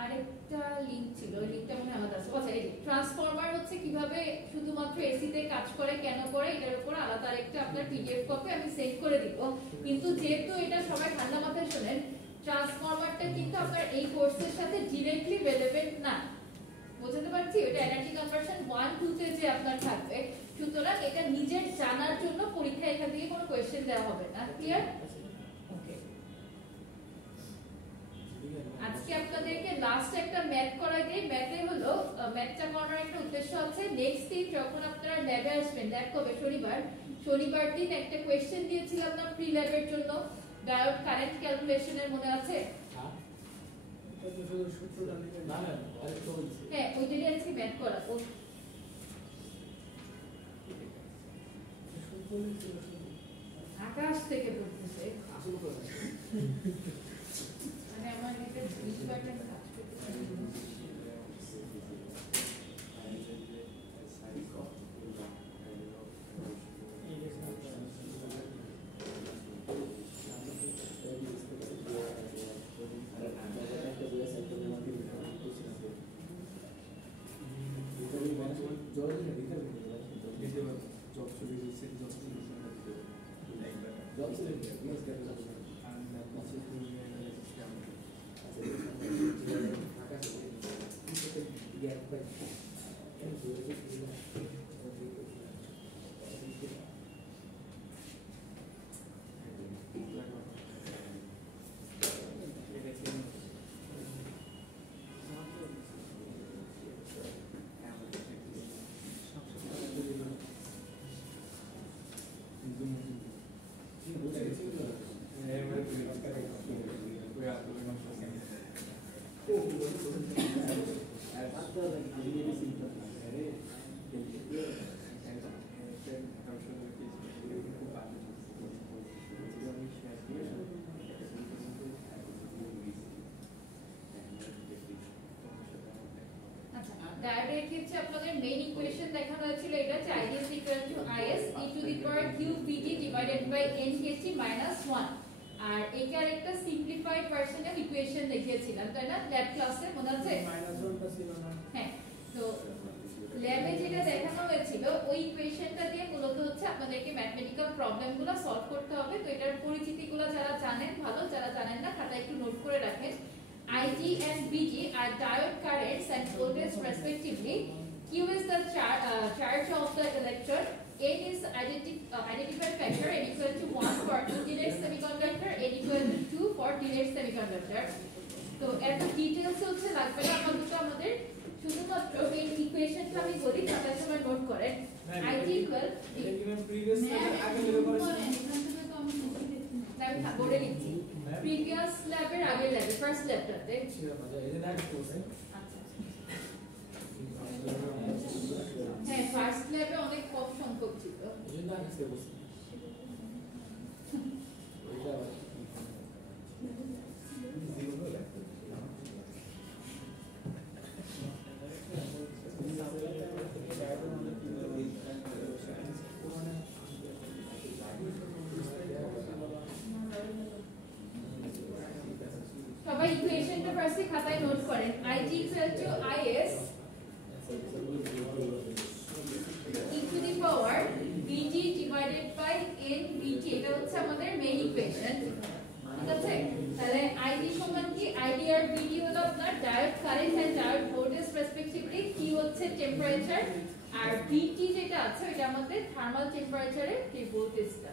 আরেকটা লিংক ছিল, ওই লিংকটা মনে আলাদা আছে। আচ্ছা, এই ট্রান্সফরমার হচ্ছে কিভাবে শুধুমাত্র এসি তে কাজ করে, কেন করে, এটার উপর আলাদা আরেকটা আপনার পিডিএফ কপি আমি সেন্ড করে দিব। কিন্তু যেহেতু এটা সবাই ঠান্ডা মাথায় শুনেন, ট্রান্সফরমারটা কিন্তু আপনার এই কোর্সের সাথে ডিরেক্টলি রিলেভেন্ট না, বুঝতে পারছি? এটা এনার্জি কনভার্সন 1 2 তে যে আপনার থাকবে, সুতরাং এটা নিজের জানার জন্য পরীক্ষা এখান থেকে কোনো কোশ্চেন দেওয়া হবে না। ক্লিয়ার? ওকে, আজকে আপনাদেরকে লাস্ট একটা ম্যাথ করাই দেই। ম্যাথে হলো ম্যাথটা করার একটা উদ্দেশ্য আছে, নেক্সট দিন যখন আপনারা ল্যাবে আসবেন, ল্যাব কবে? শনিবার দিন একটা কোশ্চেন দিয়েছিলাম না প্রি ল্যাবের জন্য, ডায়োড কারেন্ট ক্যালকুলেশনের, মনে আছে? হ্যাঁ, ওইটারই আজকে ম্যাথ করাবো। আকাশ থেকে পড়তেছে, মানে আমার একটা ডিপার্টমেন্ট কাজ করতে পারি। ডায়োডের ক্ষেত্রে আপনাদের মেইন ইকুয়েশন দেখানো হয়েছিল, এটা হচ্ছে I is equal to IS e to the power q VT divided by n kT minus 1। আর একে আরেকটা সিম্পলিফাইড ভার্সন অফ ইকুয়েশন দেখিয়েছিলাম, তাই না? ল্যাব ক্লাসে মনে আছে? -1টা ছিল না? হ্যাঁ, তো ল্যাবে যেটা দেখানো হয়েছিল ওই ইকুয়েশনটা দিয়ে মূলত হচ্ছে আপনাদেরকে ম্যাথমেটিক্যাল প্রবলেমগুলো সলভ করতে হবে। তো এটার পরিচিতিগুলো যারা জানেন ভালো, যারা জানেন না খাতায় একটু নোট করে রাখেন। IG and BG are diode currents and voltage respectively. Q is the charge of the electron, N is identified factor n equal to 1 for 2 delayed semiconductor, n equal to 2 for delayed semiconductor. তো এত details হচ্ছে লাগবে না আমাদের শুধুমাত্র এই ইকুয়েশনটা আমি বলি তাহলে সবাই নোট করেন IT equal প্রিভিয়াস আগে লেগে করেছেন আমি বোর্ডে লিখছি প্রিভিয়াস ল্যাবের আগের ল্যাবে ফার্স্ট ল্যাবটাতে ছিল মজা এই যে নাইট কোর্সে হ্যাঁ ফার্স্ট ল্যাবে অনেক কম সংখ্যক ছিল এই জন্য আগে সে বসে ওইটা সবাই ইকুয়েশনটা ফার্স্টে খাতায় নোট করেন IT equal to IS e to the power VT divided by N VT এটা হচ্ছে আমাদের মেইন ইকুয়েশন ঠিক আছে তাহলে ID সমান কি ID আর VT হলো আপনার diode current and diode voltage respectively কি হচ্ছে টেম্পারেচার আর VT যেটা আছে এটা আমাদের থার্মাল টেম্পারেচারে কি ভোল্টেজটা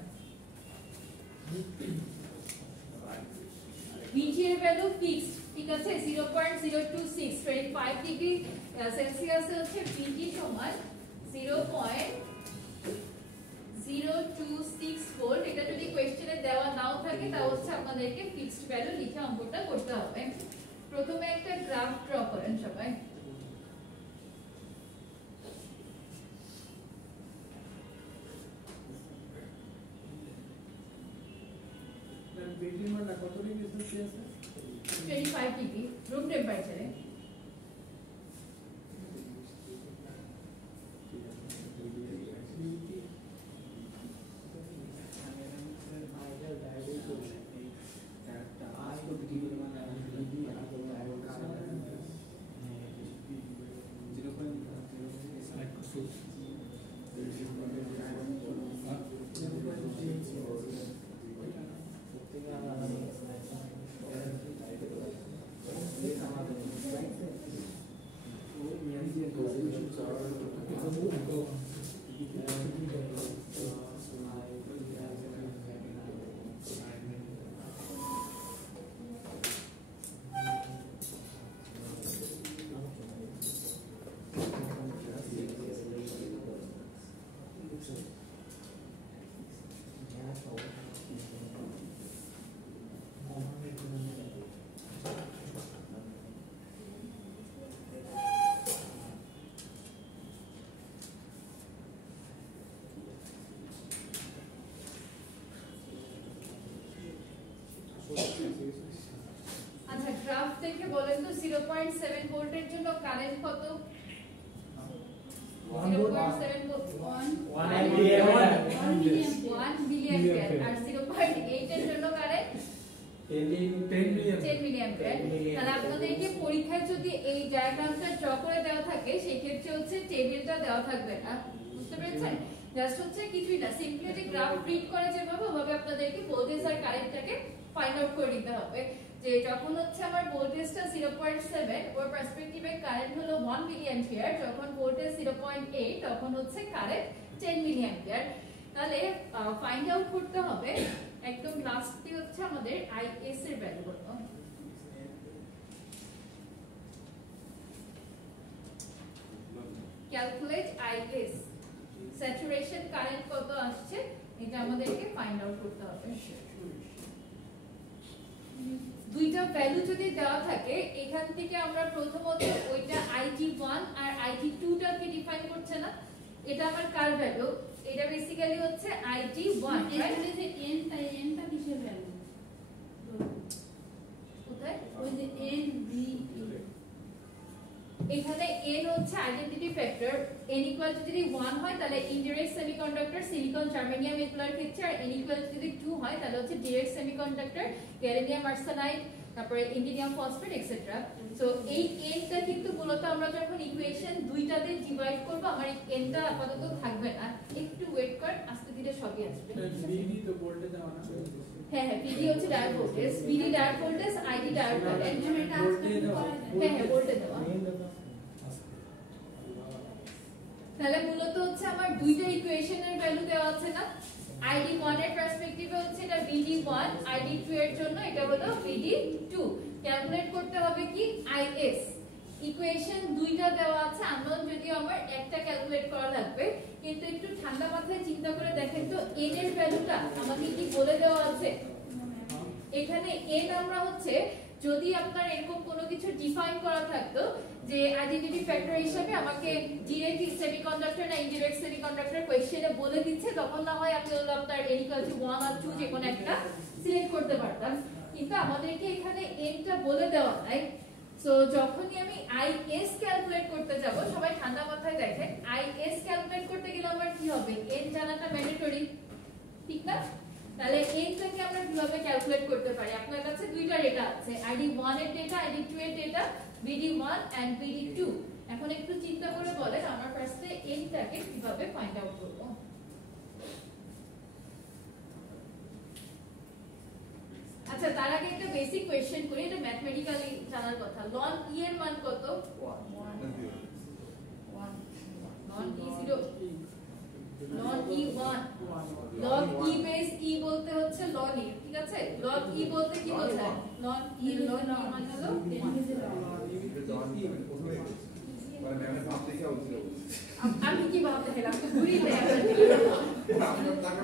VT এর ভ্যালু ফিক্সড ঠিক আছে 0.026 25 ডিগ্রি সেলসিয়াস হচ্ছে VT সমান 0.026 ভোল্ট এটা যদি কোশ্চেনে দেওয়া নাও থাকে তাও হচ্ছে আপনাদেরকে ফিক্সড ভ্যালু লিখে অঙ্কটা করতে হবে প্রথমে একটা গ্রাফ ড্র করেন সবাই বেটির মানটা কত ডিগ্রি সেলসিয়াস আছে 25 ডিগ্রি রুম টেম্পারেচারে আচ্ছা গ্রাফ দেখে বলেন তো 0.7 ভোল্টের জন্য কারেন্ট কত 0.7 ভোল্ট 1 মিলিঅ্যাম্পিয়ার আর 0.8 এর জন্য কারেন্ট 10 মিলিঅ্যাম্পিয়ার তাহলে আপনাদেরকে পরীক্ষায় যদি এই ডায়াগ্রামটা ড্র করে দেওয়া থাকে সেই ক্ষেত্রে হচ্ছে টেবিলটা দেওয়া থাকবে না বুঝতে পেরেছেন জাস্ট হচ্ছে কিছুই না সিম্পলি যে গ্রাফ প্রিন্ট করে যেভাবে ওভাবে আপনাদেরকে ভোল্টেজ আর কারেন্টটাকে ফাইন্ড আউট করে নিতে হবে যে যখন হচ্ছে আমার ভোল্টেজটা 0.7 ওর পার্সপেক্টিভে কারেন্ট হলো 1 মিলিঅ্যাম্পিয়ার যখন ভোল্টেজ 0.8 তখন হচ্ছে কারেন্ট 10 মিলিঅ্যাম্পিয়ার তাহলে ফাইন্ড আউট করতে হবে একদম লাস্টে হচ্ছে আমাদের IS এর ভ্যালু কত ক্যালকুলেট IS স্যাচুরেশন কারেন্ট কত আসছে এটা আমাদেরকে ফাইন্ড আউট করতে হবে দুইটা ভ্যালু যদি দেওয়া থাকে এখান থেকে আমরা প্রথমত ওইটা IT1 আর IT2 টাকে ডিফাইন করছে না এটা আমার কার ভ্যালু এটা বেসিক্যালি হচ্ছে IT1 এখানে যে n তাই n টা কিসের ভ্যালু কোথায় ওই যে n v এখানে n হচ্ছে identity factor n equal to যদি 1 হয় তাহলে ইনডিরেক্ট সেমিকন্ডাক্টর সিলিকন জার্মেনিয়াম এগুলোর ক্ষেত্রে আর n ইকুয়াল টু যদি 2 হয় তাহলে হচ্ছে ডিরেক্ট সেমিকন্ডাক্টর গ্যালিনিয়াম আর্সেনাইড তারপরে ইন্ডিনিয়াম ফসফেট এটসেট্রা সো এই n টা কিন্তু মূলত আমরা যখন ইকুয়েশন দুইটাতে ডিভাইড করব আমার n টা আপাতত থাকবে না একটু ওয়েট কর আস্তে ধীরে সবই আসবে বিডি তো ভোল্টেজ দেওয়া না হ্যাঁ হ্যাঁ বিডি হচ্ছে diode voltage BD diode voltage ID diode current voltage দেওয়া হ্যাঁ হ্যাঁ ভোল্টেজ দেওয়া তাহলে মূলত হচ্ছে আমার দুইটা ইকুয়েশনের ভ্যালু দেওয়া আছে না, ID1 এর পার্সপেক্টিভে হচ্ছে এটা BD1, ID2 এর জন্য এটা হলো BD2। ক্যালকুলেট করতে হবে কি IS। ইকুয়েশন দুইটা দেওয়া আছে, আননোন যদিও আমার একটা ক্যালকুলেট করা লাগবে, কিন্তু একটু ঠান্ডা মাথায় চিন্তা করে দেখেন তো n এর ভ্যালুটা আমাকে কি বলে দেওয়া আছে। এখানে n আমরা হচ্ছে যদি আপনার এরকম কোনো কিছু ডিফাইন করা থাকতো যে আইডেন্টিটি ফ্যাক্টর হিসেবে আমাকে ডিরেক্ট সেমিকন্ডাক্টর না ইনডিরেক্ট সেমিকন্ডাক্টর কোশ্চেনে বলে দিচ্ছে, তখন না হয় আমি হলো আপনার n = 1 আর 2 যে কোনো একটা সিলেক্ট করতে পারতাম, কিন্তু আমাদেরকে এখানে n টা বলে দেওয়া নাই। সো যখনই আমি IS ক্যালকুলেট করতে যাব, সবাই ঠান্ডা মাথায় দেখেন IS ক্যালকুলেট করতে গেলে আমার কি হবে, n জানাটা ম্যান্ডেটরি, ঠিক না? তাহলে n টাকে আমরা কিভাবে ক্যালকুলেট করতে পারি? আপনার কাছে দুইটা ডেটা আছে, ID1 এর ডেটা, ID2 এর ডেটা, BD1 এন্ড BD2। এখন একটু চিন্তা করে বলেন আমার ফার্স্টে n টাকে কিভাবে ফাইন্ড আউট করব। আচ্ছা, তার আগে একটা বেসিক কোশ্চেন করি, এটা ম্যাথমেটিক্যালি জানার কথা। ln e এর মান কত? 1 ln e 0 ln e 1 ln e base e বলতে হচ্ছে ln e, ঠিক আছে? ln e বলতে কি বোঝায়? ln e মানে হলো আমি কি ভাবতে গেলাম তো ঘুরি দেয় আপনার টাকা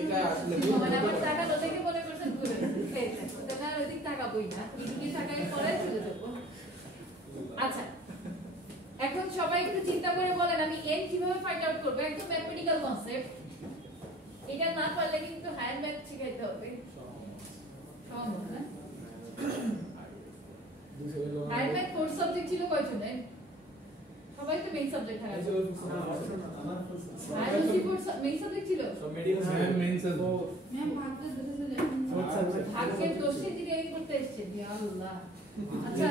এটা আসলে মানে আমার টাকা থেকে মনে করছেন ঘুরে টাকা ওদিক টাকা বই না, এদিকে টাকায় পরে চলে যাবো। আচ্ছা, এখন সবাই একটু চিন্তা করে বলেন আমি n কিভাবে ফাইন্ড আউট করব? একদম ম্যাথমেটিক্যাল কনসেপ্ট, এটা না পারলে কিন্তু হায়ার ম্যাথ শিখাইতে হবে। সম্ভব না? হায়ার ম্যাথ কোর্স সাবজেক্ট ছিল কয়জনের? সবাই তো মেইন সাবজেক্ট থাকে। বায়োলজি কোর্স মেইন সাবজেক্ট ছিল। So medical science main subject. Ma'am ভাগটা দেখে ভাগ্যের দোষে ইঞ্জিনিয়ারিং করতে এসেছে, ইয়া আল্লাহ। আচ্ছা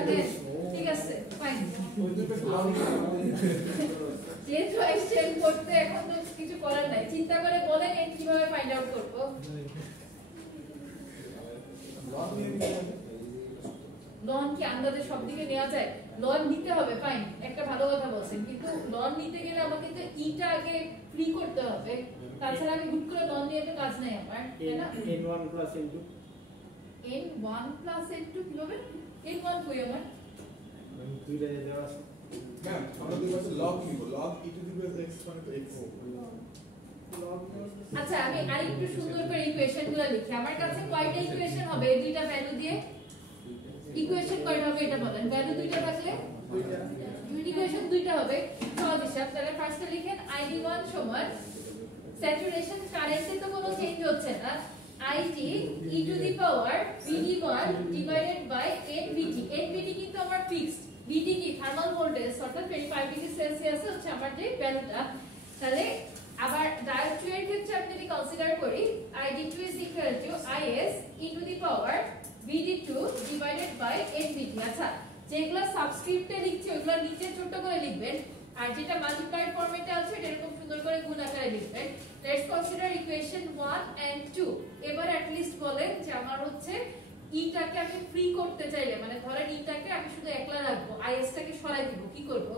ঠিক আছে, ফাইন। যে চয়েস চেঞ্জ করতে এখন তো কিছু করার নাই, চিন্তা করে বলেন এর কিভাবে ফাইন্ড আউট করব। লন কি আন্দাজে সব দিকে নেওয়া যায়? লন নিতে হবে, ফাইন, একটা ভালো কথা বলছেন, কিন্তু লন নিতে গেলে আমাকে তো ইটা আগে ফ্রি করতে হবে, তাছাড়া আমি হুট করে লন নিয়ে তো কাজ নাই আমার, তাই না? n1 + n2 n1 + n2 কিভাবে? n1 কই আমার? দুইটা দেওয়া আছে। ম্যাম আমাদের কাছে log নিব, log e to the base x মানে তো x। আচ্ছা, আমি আরেকটু সুন্দর করে ইকুয়েশনগুলো লিখি। আমার কাছে কয়টা ইকুয়েশন হবে এই দুইটা ভ্যালু দিয়ে? ইকুয়েশন কয়টা হবে এটা বলেন? ভ্যালু দুইটা থাকলে ইকুয়েশন দুইটা হবে, সহজ হিসাব। তাহলে ফার্স্টে লিখেন ID1 সমান স্যাচুরেশন কারেন্টে তো কোনো চেঞ্জ হচ্ছে না, IT e to the power BD1 divided by NVT। NVT কিন্তু আমার ফিক্সড, VT কি থার্মাল ভোল্টেজ, অর্থাৎ 25 ডিগ্রি সেলসিয়াস হচ্ছে আমার যে ভ্যালুটা। তাহলে আবার ডায়োড 2 এর ক্ষেত্রে আপনি যদি কনসিডার করি ID2 is equal to IS e to the power BD2 divided by NVT। আচ্ছা, যেগুলো সাবস্ক্রিপ্টে লিখছি ওগুলো নিচে ছোট করে লিখবেন, আর যেটা মাল্টিপ্লাইড ফরম্যাটে আছে এটা এরকম সুন্দর করে গুণ আকারে লিখবেন। Let's consider equation 1 and 2। এবার অ্যাট লিস্ট বলেন যে আমার হচ্ছে ইটাকে আমি ফ্রি করতে চাইলে, মানে ধরেন ইটাকে আমি শুধু একলা রাখবো, আইএস টাকে সরাই দিব, কি করব?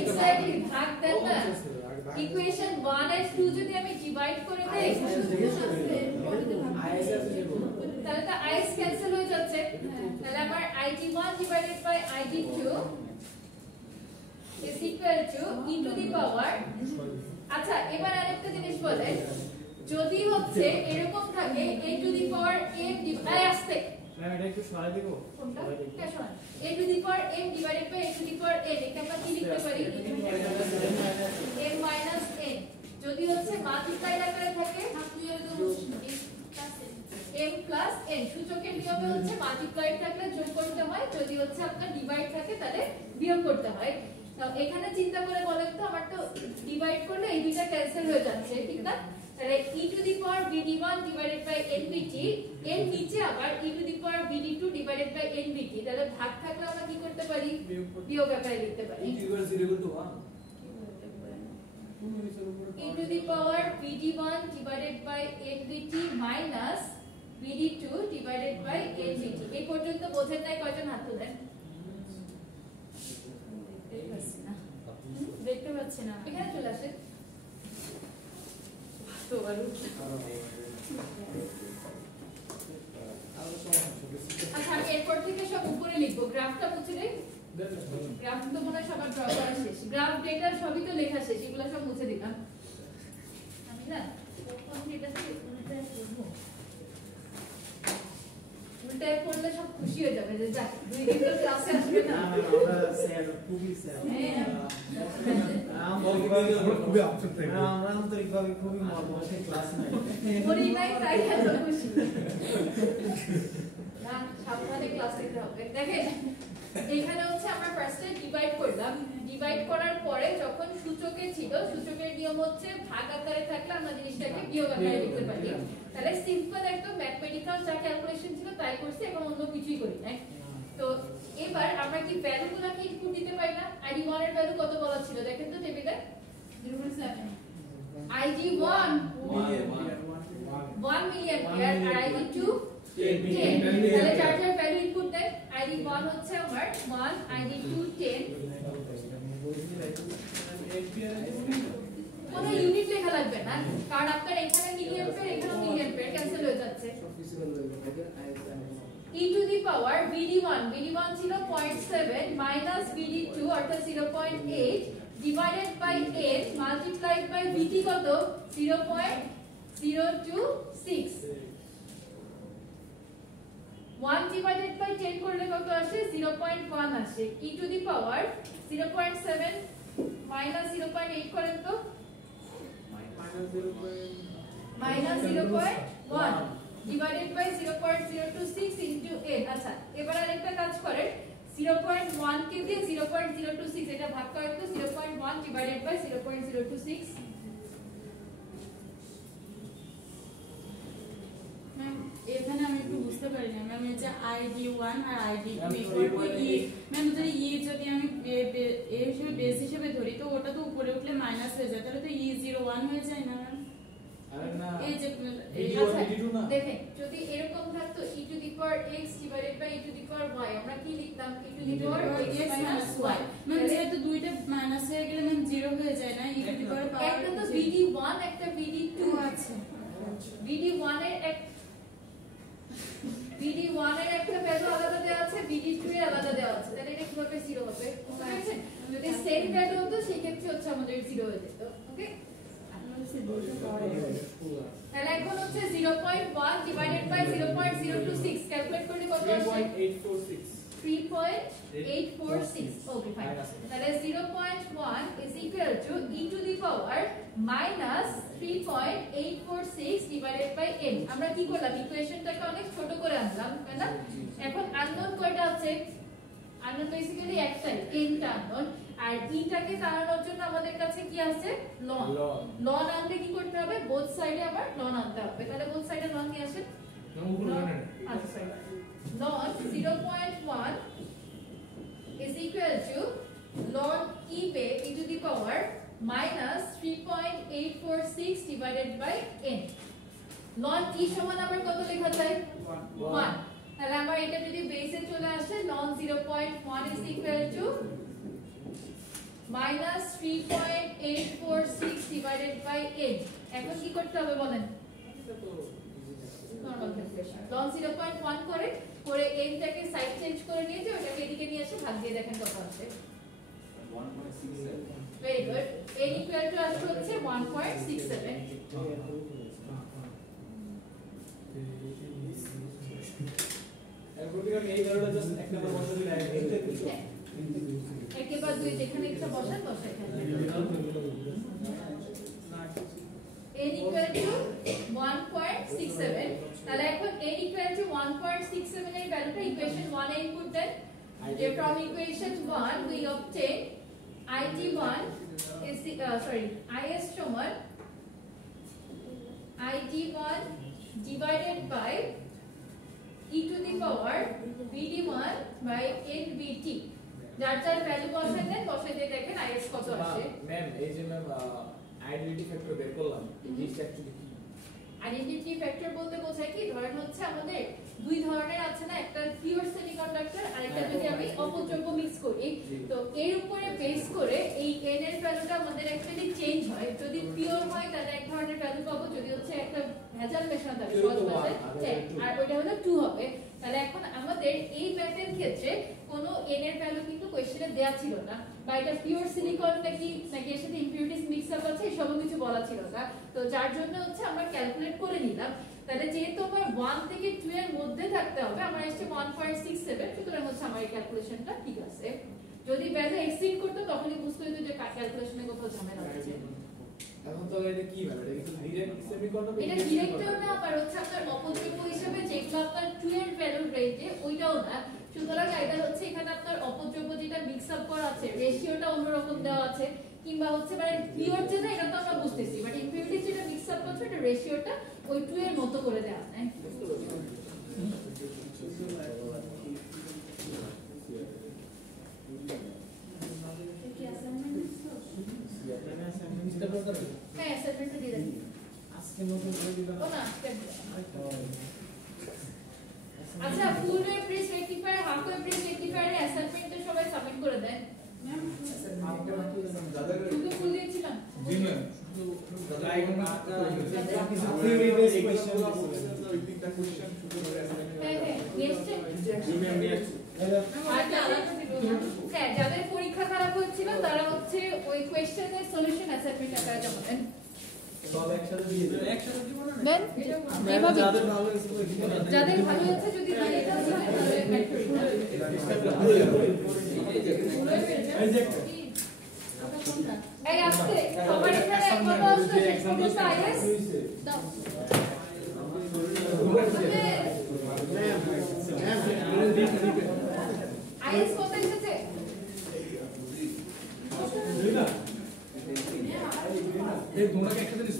এক্স্যাক্টলি ভাগ দেন না। ইকুয়েশন 1 এর 2 যদি আমি ডিভাইড করে দেই তাহলে তো আইএস ক্যান্সেল হয়ে যাচ্ছে, তাহলে আমার ID1 divided by ID2 is equal to e to the power। আচ্ছা, এবার আরেকটা জিনিস বলেন, যদি হচ্ছে এরকম থাকে a to the power m আসতে ম্যাম এটা একটু সরাই দেব। কোনটা? হ্যাঁ সরান। a to the power m divided by a to the power n, এটা আমরা কি লিখতে পারি? m minus n। যদি হচ্ছে মাল্টিপ্লাই আকারে থাকে m plus n, সূচকের নিয়মে হচ্ছে মাল্টিপ্লাইড থাকলে যোগ করতে হয়, যদি হচ্ছে আপনার ডিভাইড থাকে তাহলে বিয়োগ করতে হয়। তো এখানে চিন্তা করে বলেন তো, আমার তো ডিভাইড করলে এই দুইটা ক্যান্সেল হয়ে যাচ্ছে, ঠিক না? তাহলে e to the power BD1 divided by NVT, এর নিচে আবার e to the power BD2 divided by NVT, তাহলে ভাগ থাকলে আমরা কি করতে পারি? বিয়োগ আকারে লিখতে পারি। e = 0 e to the power BD1 divided by NVT minus BD2 divided by NVT। এই পর্যন্ত বোঝেন নাই? কয়জন হাত তোলেন? দেখতে পাচ্ছি না এখানে চলে আসেন তো আরো আচ্ছা আমি এরপর থেকে সব উপরে লিখবো গ্রাফটা মুছে দেই গ্রাফ তো মনে হয় সবার ড্র করা শেষ গ্রাফ ডেটা সবই তো লেখা শেষ এগুলো সব মুছে দিলাম আমি না কোন ডেটাতে উল্টায় করলে সব খুশি হয়ে যাবে যে যাক 2 দিন তো ক্লাসে আসবে না আমরা স্যার খুবই স্যার খুবই আপসেট থাকি আমরা আন্তরিকভাবে খুবই মর্মাহত ক্লাস নাই করি নাই তাই এত খুশি না সাবধানে ক্লাস নিতে হবে দেখেন এখানে হচ্ছে আমরা ফার্স্টে ডিভাইড করলাম ডিভাইড করার পরে যখন সূচকে ছিল সূচকের নিয়ম হচ্ছে ভাগ আকারে থাকলে আমরা জিনিসটাকে বিয়োগ আকারে লিখতে পারি তাহলে সিম্পল একদম ম্যাথমেটিক্যাল যা ক্যালকুলেশন ছিল তাই করছি এখন অন্য কিছুই করি না তো এবার আমরা কি ভ্যালুগুলোকে ইনপুট দিতে পারি না আইডি 1 এর ভ্যালু কত বলা ছিল দেখেন তো টেবিলে 0.7 আইডি 1 1 মিলিয়ন আর আইডি 2 10 তাহলে চার্জার ভ্যালু ইনপুট দেন আইডি 1 হচ্ছে আমার 1 আইডি 2 10 কোনো ইউনিট লেখা লাগবে না কারণ আপনার এখানে মিলি অ্যাম্পিয়ার এখানে মিলি অ্যাম্পিয়ার ক্যান্সেল হয়ে যাচ্ছে e to the power vd1 ছিল 0.7 minus vd2 অর্থাৎ 0.8 divided by n multiplied by vt কত 0.026 1 divided by 10 করলে কত আসে 0.1 আসে e to the power 0.7 minus 0.8 করেন তো minus 0.1 divided by 0.026 into n আচ্ছা এবার আরেকটা কাজ করেন 0.1 কে দিয়ে 0.026 এটা ভাগ করেন তো 0.1 divided by 0.026 ম্যাম এখানে আমি একটু বুঝতে পারি না ম্যাম এই যে আইডি 1 আর আইডি 2 ইকুয়াল টু ই ম্যাম যদি ই যদি আমি এ হিসেবে বেস হিসেবে ধরি তো ওটা তো উপরে উঠলে মাইনাস হয়ে যায় তাহলে তো ই 01 হয়ে যায় না ম্যাম এই যে দেখেন যদি এরকম থাকতো e to the power x divided by e to the power y আমরা কি লিখতাম e to the power x minus y ma'am যেহেতু দুইটা মাইনাস হয়ে গেলে ম্যাম 0 হয়ে যায় না ই টু দি পাওয়ার একটা তো vd1 একটা vd2 আছে vd1 এর এক vd1 এর একটা ভ্যালু আলাদা দেওয়া আছে vd2 এর আলাদা দেওয়া আছে তাহলে এটা কিভাবে 0 হবে বুঝতে পেরেছেন যদি সেম ভ্যালু হতো সেই ক্ষেত্রে হচ্ছে আমাদের 0 হয়ে যেত ওকে তাহলে এখন হচ্ছে 0.1 ডিভাইডেড বাই 0.026 ক্যালকুলেট করলে কত আসে 3.846 ওকে ফাইন তাহলে 0.1 is equal to e to the power minus 3.846 divided by n আমরা কি করলাম ইকুয়েশনটাকে অনেক ছোট করে আনলাম তাই না এখন আননোন কয়টা আছে আননোন বেসিক্যালি একটাই n টা আননোন আর e টাকে কাটানোর জন্য আমাদের কাছে কি আছে ln ln আনতে কি করতে হবে বোথ সাইডে আবার ln আনতে হবে তাহলে বোথ সাইডে ln নিয়ে আসেন আচ্ছা ln 0.1 is equal to ln e पे e to the power minus 3.846 divided by n ln e সমান আবার কত লেখা যায় 1 তাহলে আমরা এটা যদি বেসে চলে আসে ln 0.1 is equal to minus 3.846 divided by n এখন কি করতে হবে বলেন নরমাল ক্যালকুলেশন ln 0.1 করে n টাকে সাইড চেঞ্জ করে নিয়ে যে ওটাকে এদিকে নিয়ে এসে ভাগ দিয়ে দেখেন কত আসে 1.67 very good n equal to আসছে হচ্ছে 1.67 এরপর আমি এই ভ্যালুটা জাস্ট এক নাম্বার বসাতে দিই একেবারে দুই যেখানে ইচ্ছা বসান বসাই n equal to 1.67 তাহলে এখন n equal to 1.67 এর ভ্যালুটা ইকুয়েশন 1 এ ইনপুট দেন from equation 1 we obtain id1 is is সমান id1 divided by e to the power vd1 by nvt যার যার ভ্যালু বসাই দেন বসাই দিয়ে দেখেন is কত আসে ম্যাম এই যে ম্যাম আইডেন্টিটি ফ্যাক্টর বের করলাম এই জিনিসটা অ্যাকচুয়ালি কি আইডেন্টিটি ফ্যাক্টর বলতে বোঝায় কি ধরেন হচ্ছে আমাদের দুই ধরনের আছে না, একটা পিওর সেমিকন্ডাক্টর আর একটা যদি আমি অপদ্রব্য মিক্স করি, তো এর উপরে বেস করে এই n এর ভ্যালুটা আমাদের অ্যাকচুয়ালি চেঞ্জ হয়। যদি পিওর হয় তাহলে এক ধরনের ভ্যালু পাবো, যদি হচ্ছে একটা ভেজাল মেশানো থাকে সহজ ভাষায় আর ওটা হলো 2 হবে। তাহলে এখন আমাদের এই ম্যাথের ক্ষেত্রে কোনো n এর ভ্যালু কিন্তু কোশ্চেনে দেয়া ছিল না, বা এটা পিওর সিলিকন নাকি এর সাথে ইমপিউরিটিস মিক্স আপ আছে এসব কিছু বলা ছিল না। তো যার জন্য হচ্ছে আমরা ক্যালকুলেট করে নিলাম। তাহলে যেহেতু আমার 1 থেকে 2 এর মধ্যে থাকতে হবে, আমার এসে 1.67, সুতরাং হচ্ছে আমার এই ক্যালকুলেশনটা ঠিক আছে। যদি ভ্যালু এক্সিড করতো তখনই বুঝতে হতো যে ক্যালকুলেশনে কোথাও ঝামেলা আছে। এখন তাহলে এটা কি মানে এটা কিন্তু ডাইরেক্ট সেমিকন্ডাক্টর, এটা ডিরেক্টর না, আবার হচ্ছে আপনার অপদ্রব্য হিসেবে যেগুলো আপনার 2 এর ভ্যালুর রেঞ্জে ওইটাও না। সুতরাং এটা হচ্ছে এখানে আপনার অপদ্রব্য যেটা মিক্স আপ করা আছে রেশিওটা অন্যরকম দেওয়া আছে, কিংবা হচ্ছে মানে পিওর যেটা এটা তো আমরা বুঝতেছি, বাট ইমপিউরিটি যেটা মিক্স আপ করছে এটা রেশিওটা ওই 2 এর মতো করে দেওয়া আছে। হ্যাঁ অ্যাসাইনমেন্টটা দিয়ে দেন আজকে নতুন করে দিলাম। ও না আচ্ছা, full wave bridge rectifier, half wave bridge রেকটিফায়ারের অ্যাসাইনমেন্টটা সবাই সাবমিট করে দেন। শুধু ফুল দিয়েছিলাম। জি ম্যাম, থিওরি বেস কোশ্চেন হ্যাঁ হ্যাঁ নিশ্চয়। হ্যাঁ, যাদের পরীক্ষা খারাপ হচ্ছিল তারা হচ্ছে ওই কোশ্চেনের সলিউশন অ্যাসাইনমেন্ট আকারে জমা দেন। সব একসাথে দিয়ে দেন, একসাথে দিব না দেন এভাবে যাদের ভালো হয়েছে যাদের ভালো হচ্ছে যদি দিয়ে দাও তাহলে ম্যাথ করি না। এই আজকে সবার এখানে একবার আসলে শেষ পর্যন্ত আইএস দাও। আইএস কত এসেছে? এই তোমাকে একসাথে